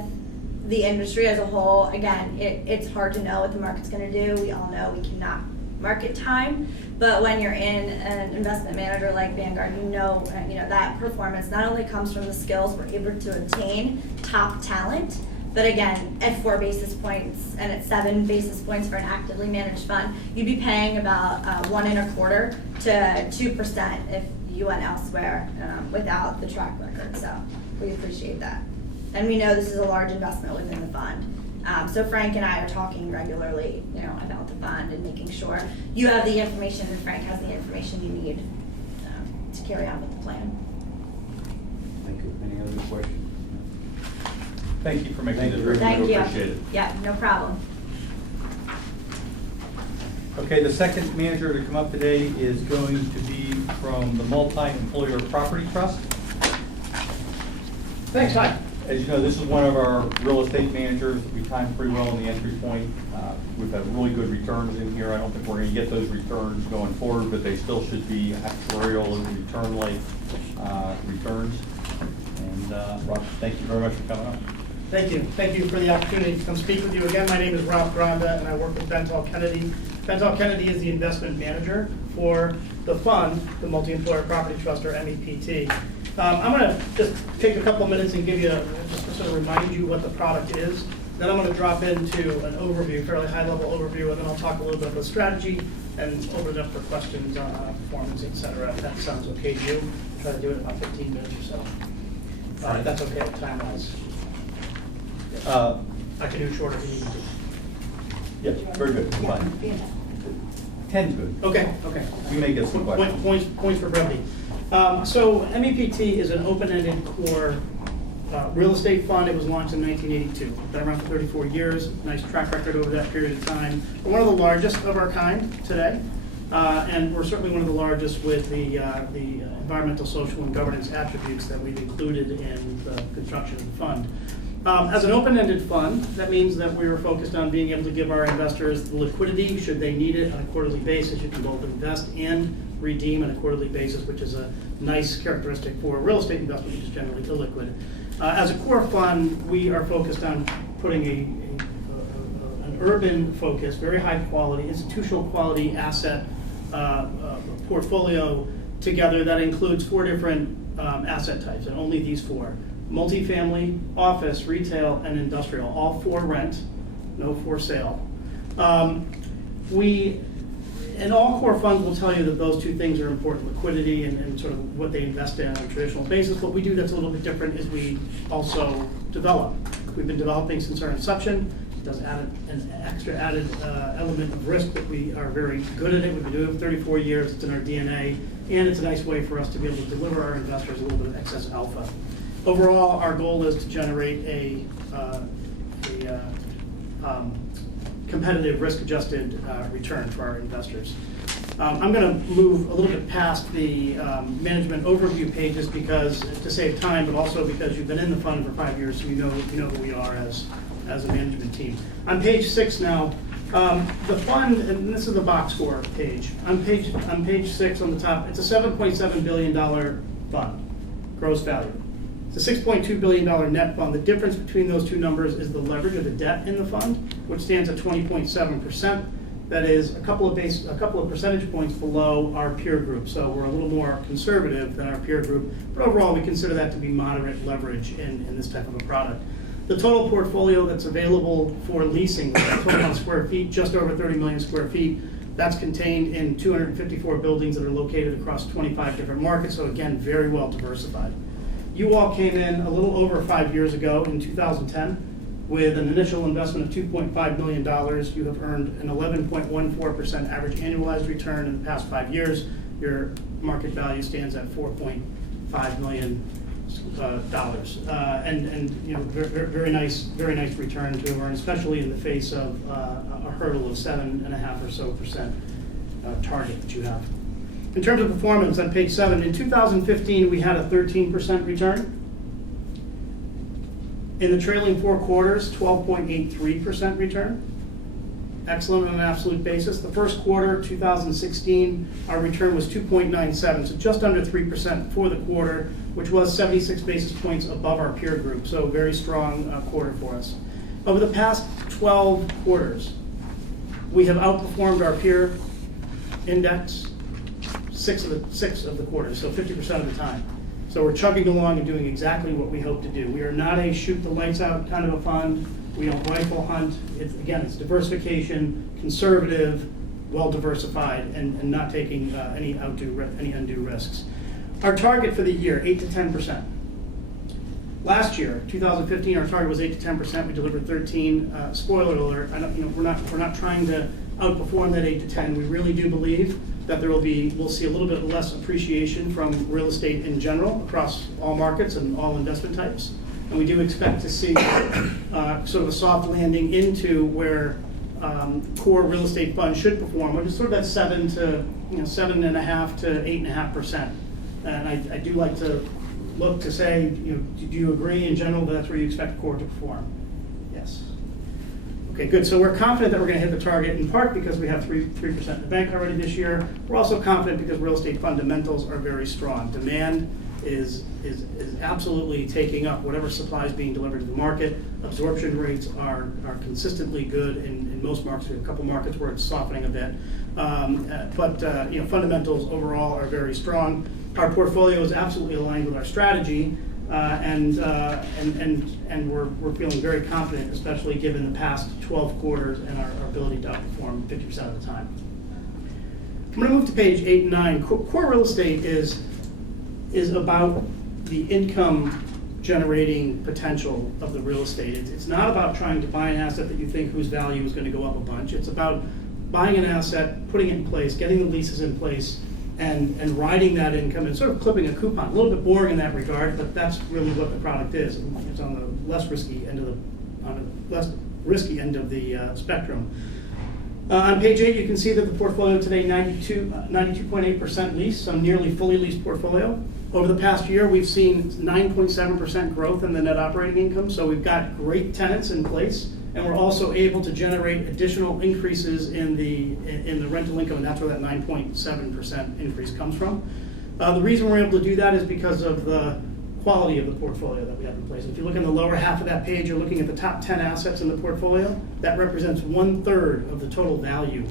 The industry as a whole, again, it's hard to know what the market's going to do. We all know we cannot market time, but when you're in an investment manager like Vanguard, you know that performance not only comes from the skills we're able to obtain, top talent, but again, at 4 basis points and at 7 basis points for an actively managed fund, you'd be paying about 1.25% to 2% if you went elsewhere without the track record. So we appreciate that. And we know this is a large investment within the fund. So Frank and I are talking regularly, about the fund and making sure you have the information and Frank has the information you need to carry on with the plan. Thank you. Any other questions? Thank you for making this very Thank you. appreciate it. Yeah, no problem. Okay, the second manager to come up today is going to be from the Multi-Employer Property Trust. Thanks, hi. As you know, this is one of our real estate managers. We timed pretty well in the entry point. We've had really good returns in here. I don't think we're going to get those returns going forward, but they still should be actuarial and return-like returns. And Rob, thank you very much for coming up. Thank you. Thank you for the opportunity to come speak with you again. My name is Rob Granda, and I work with Bentall Kennedy. Bentall Kennedy is the investment manager for the fund, the Multi-Employer Property Trust, or MEPT. I'm going to just take a couple minutes and give you, just to sort of remind you what the product is. Then I'm going to drop into an overview, fairly high-level overview, and then I'll talk a little bit about strategy and open it up for questions on performance, et cetera, if that sounds okay to you. I'll try to do it in about 15 minutes or so. If that's okay time-wise. I can do it shorter if you need to. Yeah, very good. Fine. 10's good. Okay. We may get some questions. Points for brevity. So MEPT is an open-ended core real estate fund. It was launched in 1982. Been around for 34 years. Nice track record over that period of time. We're one of the largest of our kind today, and we're certainly one of the largest with the environmental, social, and governance attributes that we've included in the construction of the fund. As an open-ended fund, that means that we were focused on being able to give our investors the liquidity should they need it on a quarterly basis. You can both invest and redeem on a quarterly basis, which is a nice characteristic for a real estate investment, which is generally illiquid. As a core fund, we are focused on putting an urban focus, very high quality, institutional quality asset portfolio together that includes 4 different asset types, and only these 4. Multifamily, office, retail, and industrial, all for rent, no for sale. And all core funds will tell you that those 2 things are important, liquidity and sort of what they invest in on a traditional basis. What we do that's a little bit different is we also develop. We've been developing since our inception. It does add an extra added element of risk, but we are very good at it. We've been doing it for 34 years. It's in our DNA. and it's a nice way for us to be able to deliver our investors a little bit of excess alpha. Overall, our goal is to generate a competitive risk-adjusted return for our investors. I'm going to move a little bit past the management overview pages because to save time, but also because you've been in the fund for 5 years, so you know who we are as a management team. On page 6 now, the fund, and this is the box score page. On page 6 on the top, it's a $7.7 billion fund, gross value. It's a $6.2 billion net fund. The difference between those two numbers is the leverage of the debt in the fund, which stands at 20.7%. That is a couple of percentage points below our peer group. So we're a little more conservative than our peer group, but overall we consider that to be moderate leverage in this type of a product. The total portfolio that's available for leasing, total square feet, just over 30 million square feet. That's contained in 254 buildings that are located across 25 different markets. So again, very well diversified. You all came in a little over 5 years ago in 2010 with an initial investment of $2.5 million. You have earned an 11.14% average annualized return in the past 5 years. Your market value stands at $4.5 million. And you know, very nice return to earn, especially in the face of a hurdle of 7.5% or so target that you have. In terms of performance, on page 7, in 2015 we had a 13% return. In the trailing 4 quarters, 12.83% return. Excellent on an absolute basis. The first quarter, 2016, our return was 2.97, so just under 3% for the quarter, which was 76 basis points above our peer group, so very strong quarter for us. Over the past 12 quarters, we have outperformed our peer index 6 of the quarters, so 50% of the time. So we're chugging along and doing exactly what we hope to do. We are not a shoot the lights out kind of a fund. We don't rifle hunt. It's diversification, conservative, well diversified, and not taking any undue risks. Our target for the year, 8 to 10%. Last year, 2015, our target was 8 to 10%. We delivered 13. Spoiler alert: we're not trying to outperform that 8 to 10. We really do believe that we'll see a little bit less appreciation from real estate in general across all markets and all investment types. And we do expect to see sort of a soft landing into where core real estate funds should perform, which is sort of that 7.5 to 8.5%. And I do like to look to say, do you agree in general that that's where you expect core to perform? Yes. Okay, good. So we're confident that we're going to hit the target in part because we have 3% in the bank already this year. We're also confident because real estate fundamentals are very strong. Demand is absolutely taking up whatever supply is being delivered to the market. Absorption rates are consistently good in most markets. We have a couple markets where it's softening a bit, but fundamentals overall are very strong. Our portfolio is absolutely aligned with our strategy, and we're feeling very confident, especially given the past 12 quarters and our ability to outperform 50% of the time. I'm going to move to page 8 and 9. Core real estate is about the income generating potential of the real estate. It's not about trying to buy an asset that you think whose value is going to go up a bunch. It's about buying an asset, putting it in place, getting the leases in place, and riding that income and sort of clipping a coupon. A little bit boring in that regard, but that's really what the product is. It's on the less risky end of the spectrum. On page 8, you can see that the portfolio today 92.8% leased, so nearly fully leased portfolio. Over the past year, we've seen 9.7% growth in the net operating income, so we've got great tenants in place, and we're also able to generate additional increases in the rental income, and that's where that 9.7% increase comes from. The reason we're able to do that is because of the quality of the portfolio that we have in place. If you look in the lower half of that page, you're looking at the top 10 assets in the portfolio. That represents 1/3 of the total value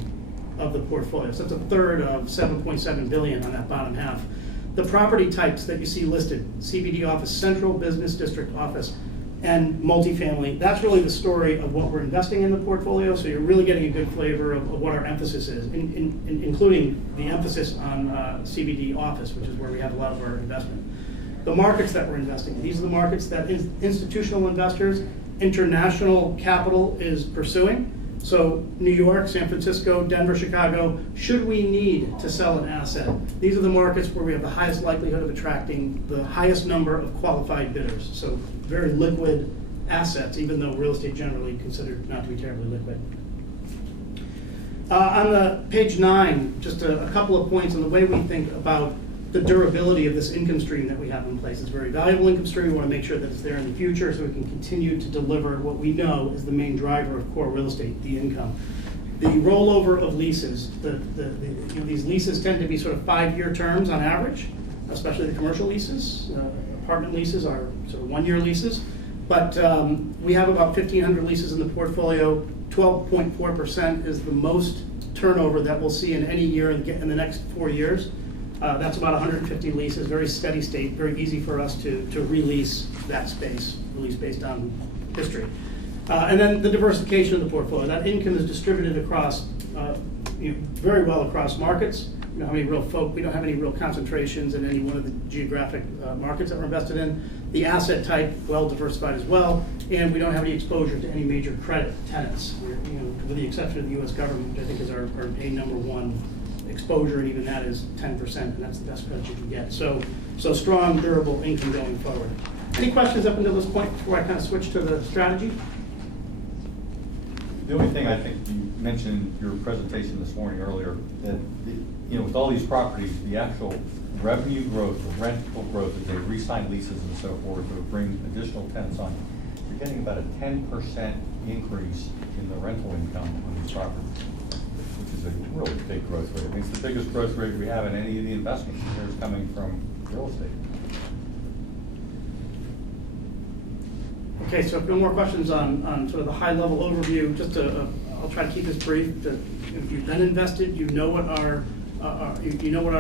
of the portfolio. So that's 1/3 of $7.7 billion on that bottom half. The property types that you see listed, CBD office, central business district office, and multifamily, that's really the story of what we're investing in the portfolio, so you're really getting a good flavor of what our emphasis is, including the emphasis on CBD office, which is where we have a lot of our investment. The markets that we're investing in, these are the markets that institutional investors, international capital is pursuing. So New York, San Francisco, Denver, Chicago, should we need to sell an asset, these are the markets where we have the highest likelihood of attracting the highest number of qualified bidders. So very liquid assets, even though real estate generally considered not to be terribly liquid. On the page 9, just a couple of points on the way we think about the durability of this income stream that we have in place. It's a very valuable income stream. We want to make sure that it's there in the future so we can continue to deliver what we know is the main driver of core real estate, the income. The rollover of leases, these leases tend to be sort of 5-year terms on average, especially the commercial leases. Apartment leases are sort of 1-year leases. But we have about 1,500 leases in the portfolio. 12.4% is the most turnover that we'll see in any year in the next 4 years. That's about 150 leases, very steady state, very easy for us to release that space, release based on history. And then the diversification of the portfolio. That income is distributed across, very well across markets. We don't have any real concentrations in any one of the geographic markets that we're invested in. The asset type, well diversified as well, and we don't have any exposure to any major credit tenants. With the exception of the U.S. government, which I think is our number one exposure, and even that is 10%, and that's the best credit you can get. So strong, durable income going forward. Any questions up until this point before I kind of switch to the strategy? The only thing I think you mentioned in your presentation this morning earlier, that with all these properties, the actual revenue growth, the rental growth, as they re-sign leases and so forth, or bring additional tenants on, you're getting about a 10% increase in the rental income on these properties, which is a really big growth rate. I mean, it's the biggest growth rate we have in any of the investments here is coming from real estate. Okay, so if no more questions on sort of the high-level overview, just I'll try to keep this brief. If you've been invested, you know what our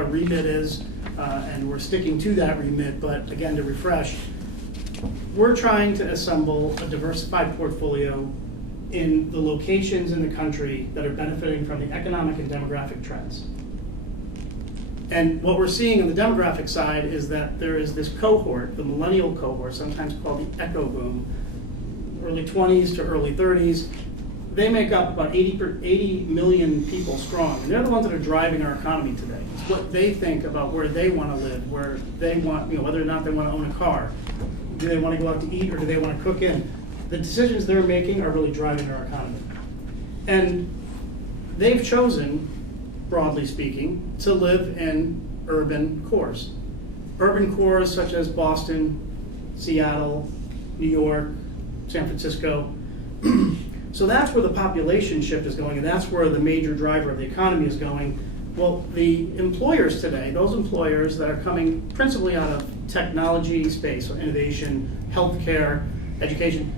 remit is, and we're sticking to that remit. But again, to refresh, we're trying to assemble a diversified portfolio in the locations in the country that are benefiting from the economic and demographic trends. And what we're seeing on the demographic side is that there is this cohort, the millennial cohort, sometimes called the echo boom, early 20s to early 30s. They make up about 80 million people strong. And they're the ones that are driving our economy today. It's what they think about where they want to live, where they want, whether or not they want to own a car. Do they want to go out to eat, or do they want to cook in? The decisions they're making are really driving our economy. And they've chosen, broadly speaking, to live in urban cores. Urban cores such as Boston, Seattle, New York, San Francisco. So that's where the population shift is going, and that's where the major driver of the economy is going. Well, the employers today, those employers that are coming principally out of technology space, so innovation, healthcare, education,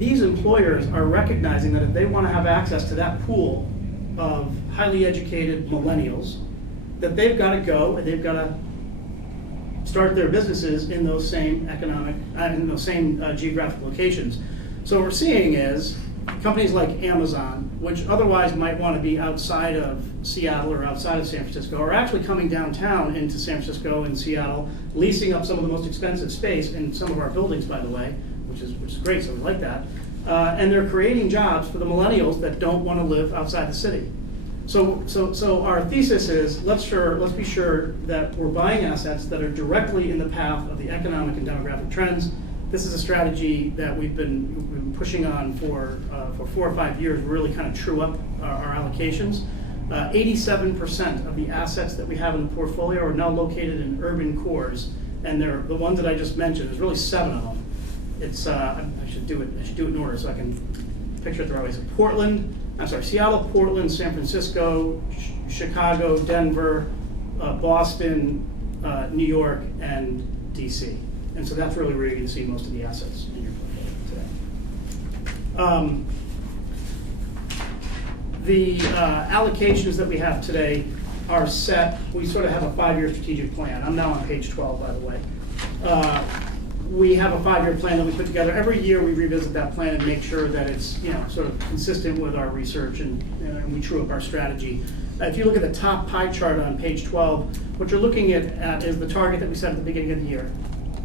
these employers are recognizing that if they want to have access to that pool of highly educated millennials, that they've got to go and they've got to start their businesses in those same geographic locations. So what we're seeing is companies like Amazon, which otherwise might want to be outside of Seattle or outside of San Francisco, are actually coming downtown into San Francisco and Seattle, leasing up some of the most expensive space in some of our buildings, by the way, which is great, so we like that. And they're creating jobs for the millennials that don't want to live outside the city. So our thesis is, let's be sure that we're buying assets that are directly in the path of the economic and demographic trends. This is a strategy that we've been pushing on for 4 or 5 years, really kind of true up our allocations. 87% of the assets that we have in the portfolio are now located in urban cores, and they're the ones that I just mentioned. There's really 7 of them. It's I should do it in order so I can picture it the right way. So Seattle, Portland, San Francisco, Chicago, Denver, Boston, New York, and DC. And so that's really where you're going to see most of the assets in your portfolio today. The allocations that we have today are set. We sort of have a 5-year strategic plan. I'm now on page 12, by the way. We have a 5-year plan that we put together. Every year we revisit that plan and make sure that it's sort of consistent with our research, and we true up our strategy. If you look at the top pie chart on page 12, what you're looking at is the target that we set at the beginning of the year.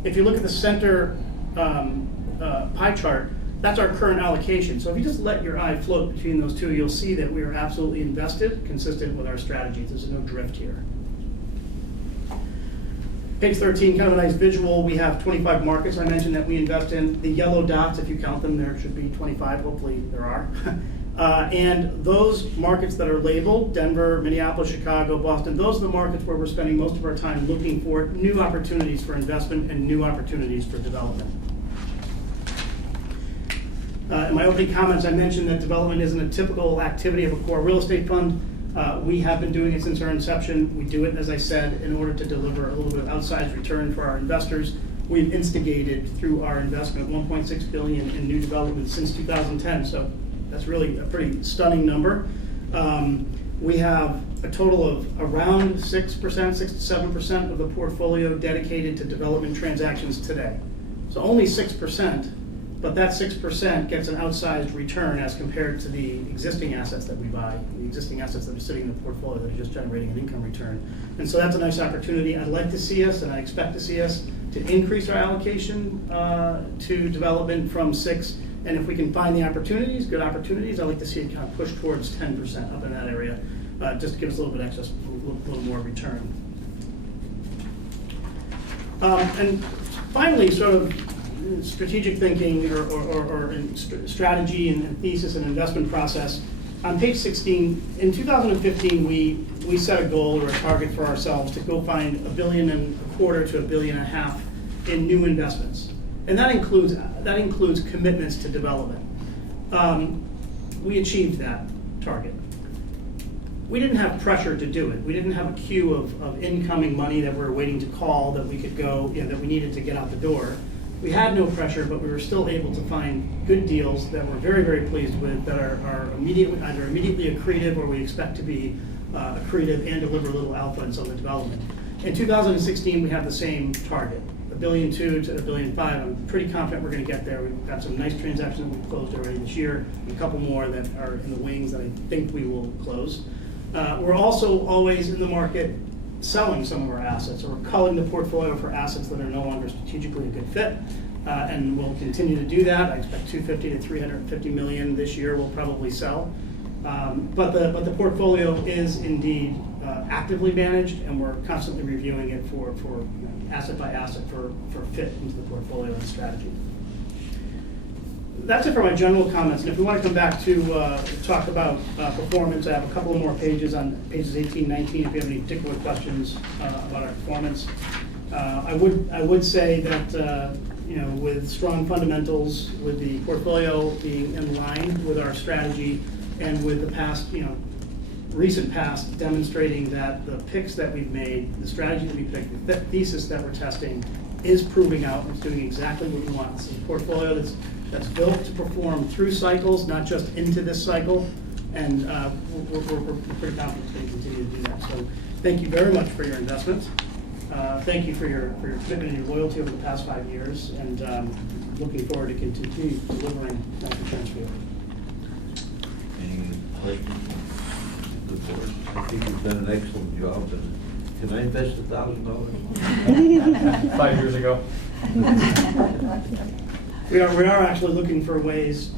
If you look at the center pie chart, That's our current allocation. So if you just let your eye float between those two, you'll see that we are absolutely invested, consistent with our strategy. There's no drift here. Page 13, kind of a nice visual. We have 25 markets I mentioned that we invest in. The yellow dots, if you count them, there should be 25. Hopefully there are. And those markets that are labeled, Denver, Minneapolis, Chicago, Boston, those are the markets where we're spending most of our time looking for new opportunities for investment and new opportunities for development. In my opening comments, I mentioned that development isn't a typical activity of a core real estate fund. We have been doing it since our inception. We do it, as I said, in order to deliver a little bit of outsized return for our investors. We've instigated through our investment $1.6 billion in new development since 2010. So that's really a pretty stunning number. We have a total of around 6%, 6 to 7% of the portfolio dedicated to development transactions today. So only 6%. But that 6% gets an outsized return as compared to the existing assets that we buy, the existing assets that are sitting in the portfolio that are just generating an income return. And so that's a nice opportunity. I'd like to see us, and I expect to see us, to increase our allocation to development from 6. And if we can find the opportunities, good opportunities, I'd like to see it kind of push towards 10% up in that area, just to give us a little bit excess, a little more return. And finally, sort of, strategic thinking or strategy and thesis and investment process. On page 16, in 2015, we set a goal or a target for ourselves to go find $1.25 billion to $1.5 billion in new investments. And that includes commitments to development. We achieved that target. We didn't have pressure to do it. We didn't have a queue of incoming money that we were waiting to call that we could go, that we needed to get out the door. We had no pressure, but we were still able to find good deals that we're very, very pleased with, that are either immediately accretive or we expect to be accretive and deliver a little alpha in some of the development. In 2016, we have the same target, $1.2 billion to $1.5 billion. I'm pretty confident we're going to get there. We've got some nice transactions that we've closed already this year, and a couple more that are in the wings that I think we will close. We're also always in the market selling some of our assets, or we're culling the portfolio for assets that are no longer strategically a good fit, and we'll continue to do that. I expect $250 to $350 million this year we'll probably sell. But the portfolio is indeed actively managed, and we're constantly reviewing it for asset by asset for fit into the portfolio and strategy. That's it for my general comments. And if we want to come back to talk about performance, I have a couple of more pages on pages 18, 19. If you have any particular questions about our performance, I would say that with strong fundamentals, with the portfolio being in line with our strategy, and with the past, recent past demonstrating that the picks that we've made, the strategy that we picked, the thesis that we're testing is proving out. It's doing exactly what we want. It's a portfolio that's built to perform through cycles, not just into this cycle. And we're pretty confident it's going to continue to do that. So thank you very much for your investment. Thank you for your commitment and your loyalty over the past 5 years. And looking forward to continue delivering nice returns for you. Any questions from the board? I think you've done an excellent job. And can I invest $1,000? 5 years ago. We are actually looking for ways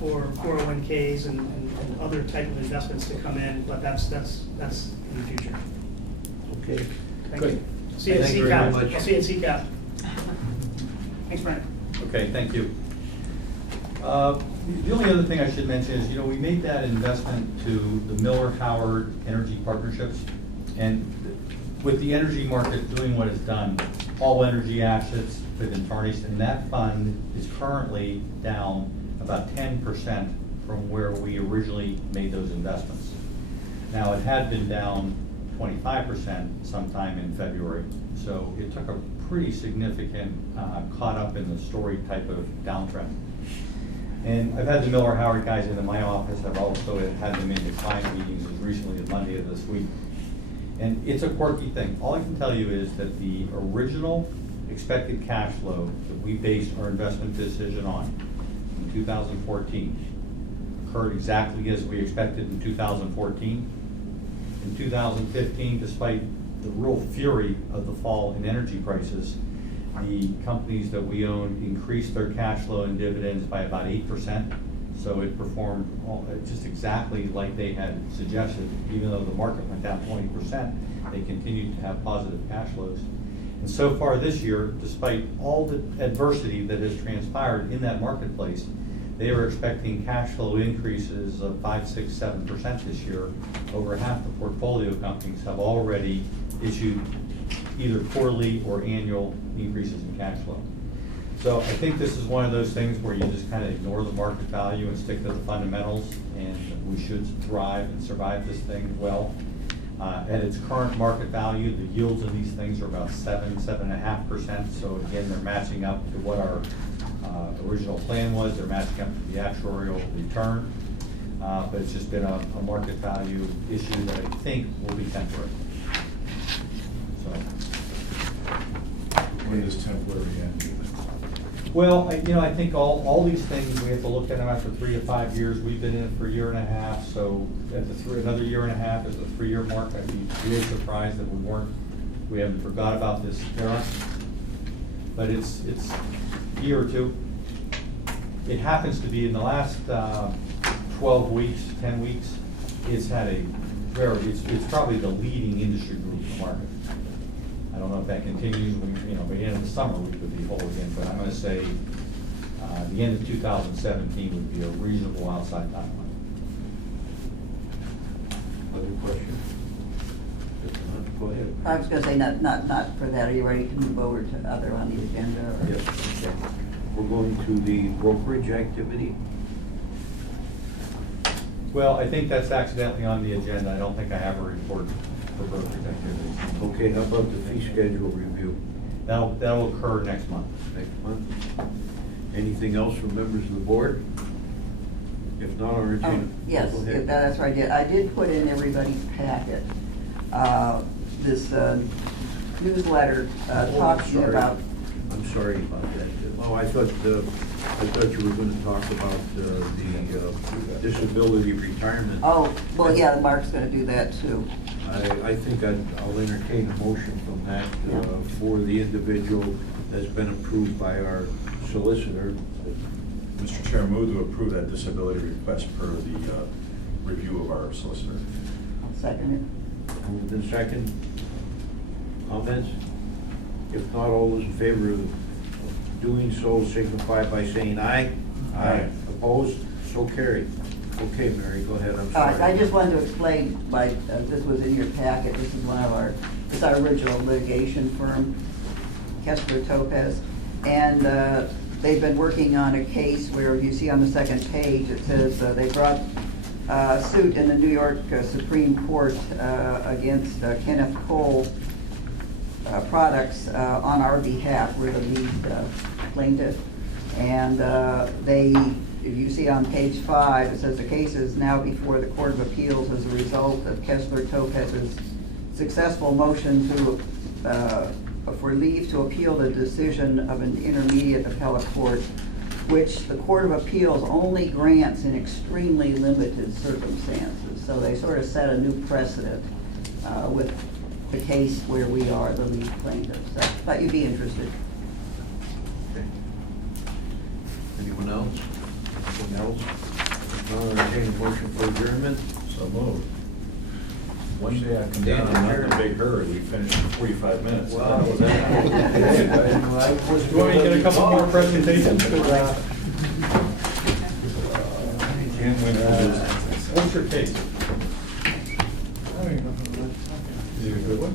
for 401ks and other type of investments to come in, but that's in the future. Okay. Thank you. See you at Thank you very CCAP. much. I'll see you at CCAP. Thanks, Brian. Okay, thank you. The only other thing I should mention is, we made that investment to the Miller-Howard Energy Partnerships, and with the energy market doing what it's done, all energy assets have been tarnished, and that fund is currently down about 10% from where we originally made those investments. Now, it had been down 25% sometime in February, so it took a pretty significant caught up in the story type of downtrend. And I've had the Miller-Howard guys into my office. I've also had them into client meetings as recently as Monday of this week. And it's a quirky thing. All I can tell you is that the original expected cash flow that we based our investment decision on in 2014 occurred exactly as we expected in 2014. In 2015, despite the real fury of the fall in energy prices, the companies that we own increased their cash flow and dividends by about 8%. So it performed just exactly like they had suggested. Even though the market went down 20%, they continued to have positive cash flows. And so far this year, despite all the adversity that has transpired in that marketplace, they were expecting cash flow increases of 5, 6, 7% this year. Over half the portfolio companies have already issued either quarterly or annual increases in cash flow. So I think this is one of those things where you just kind of ignore the market value and stick to the fundamentals, and we should thrive and survive this thing well. At its current market value, the yields in these things are about 7.5%. So again, they're matching up to what our original plan was. They're matching up to the actuarial return. But it's just been a market value issue that I think will be temporary. So. When is temporary end? Well, I think all these things, we have to look at them after 3 to 5 years. We've been in it for a year and a half, so at another year and a half is the 3-year mark. I'd be really surprised that we haven't forgot about this era. But it's a year or two. It happens to be in the last 12 weeks, 10 weeks, it's had it's probably the leading industry group in the market. I don't know if that continues. By the end of the summer, we could be whole again, but I'm going to say the end of 2017 would be a reasonable outside timeline. Other questions? If not, go ahead. I was gonna say, not for that, are you ready to move over to other on the agenda? Or? Yes, okay. We're going to the brokerage activity. Well, I think that's accidentally on the agenda. I don't think I have a report for brokerage activities. Okay, how about the fee schedule review? That'll occur next month. Next month. Anything else from members of the board? If not, I'll entertain. Yes, Go ahead. that's what I did. I did put in everybody's packet this newsletter talking about. I'm sorry about that. Oh, I thought you were going to talk about the disability retirement. Oh, well, yeah, Mark's going to do that too. I think I'll entertain a motion from that for the individual that's been approved by our solicitor. Mr. Chair, move to approve that disability request per the review of our solicitor. I'll second it. Moved in second. Comments? If not, all those in favor of doing so signify by saying aye. Aye. Opposed? So carried. Okay, Mary, go ahead. I'm sorry. I just wanted to explain, this was in your packet, this is it's our original litigation firm, Kessler Topaz, and they've been working on a case where you see on the second page, it says they brought a suit in the New York Supreme Court against Kenneth Cole Products on our behalf. We're the lead plaintiff, and if you see on page 5, it says the case is now before the Court of Appeals as a result of Kessler Topaz's successful motion for leave to appeal the decision of an intermediate appellate court, which the Court of Appeals only grants in extremely limited circumstances. So they sort of set a new precedent with the case where we are the lead plaintiff. So I thought you'd be interested. Okay. Anyone else? Anything else? I'll entertain a motion for adjournment. So moved. One day I come down, I'm not in a big hurry, we finished in 45 minutes. Wow. How was that? You want me to get a couple more presentations? Can't win for business. What's your case? I don't even know. Is it a good one?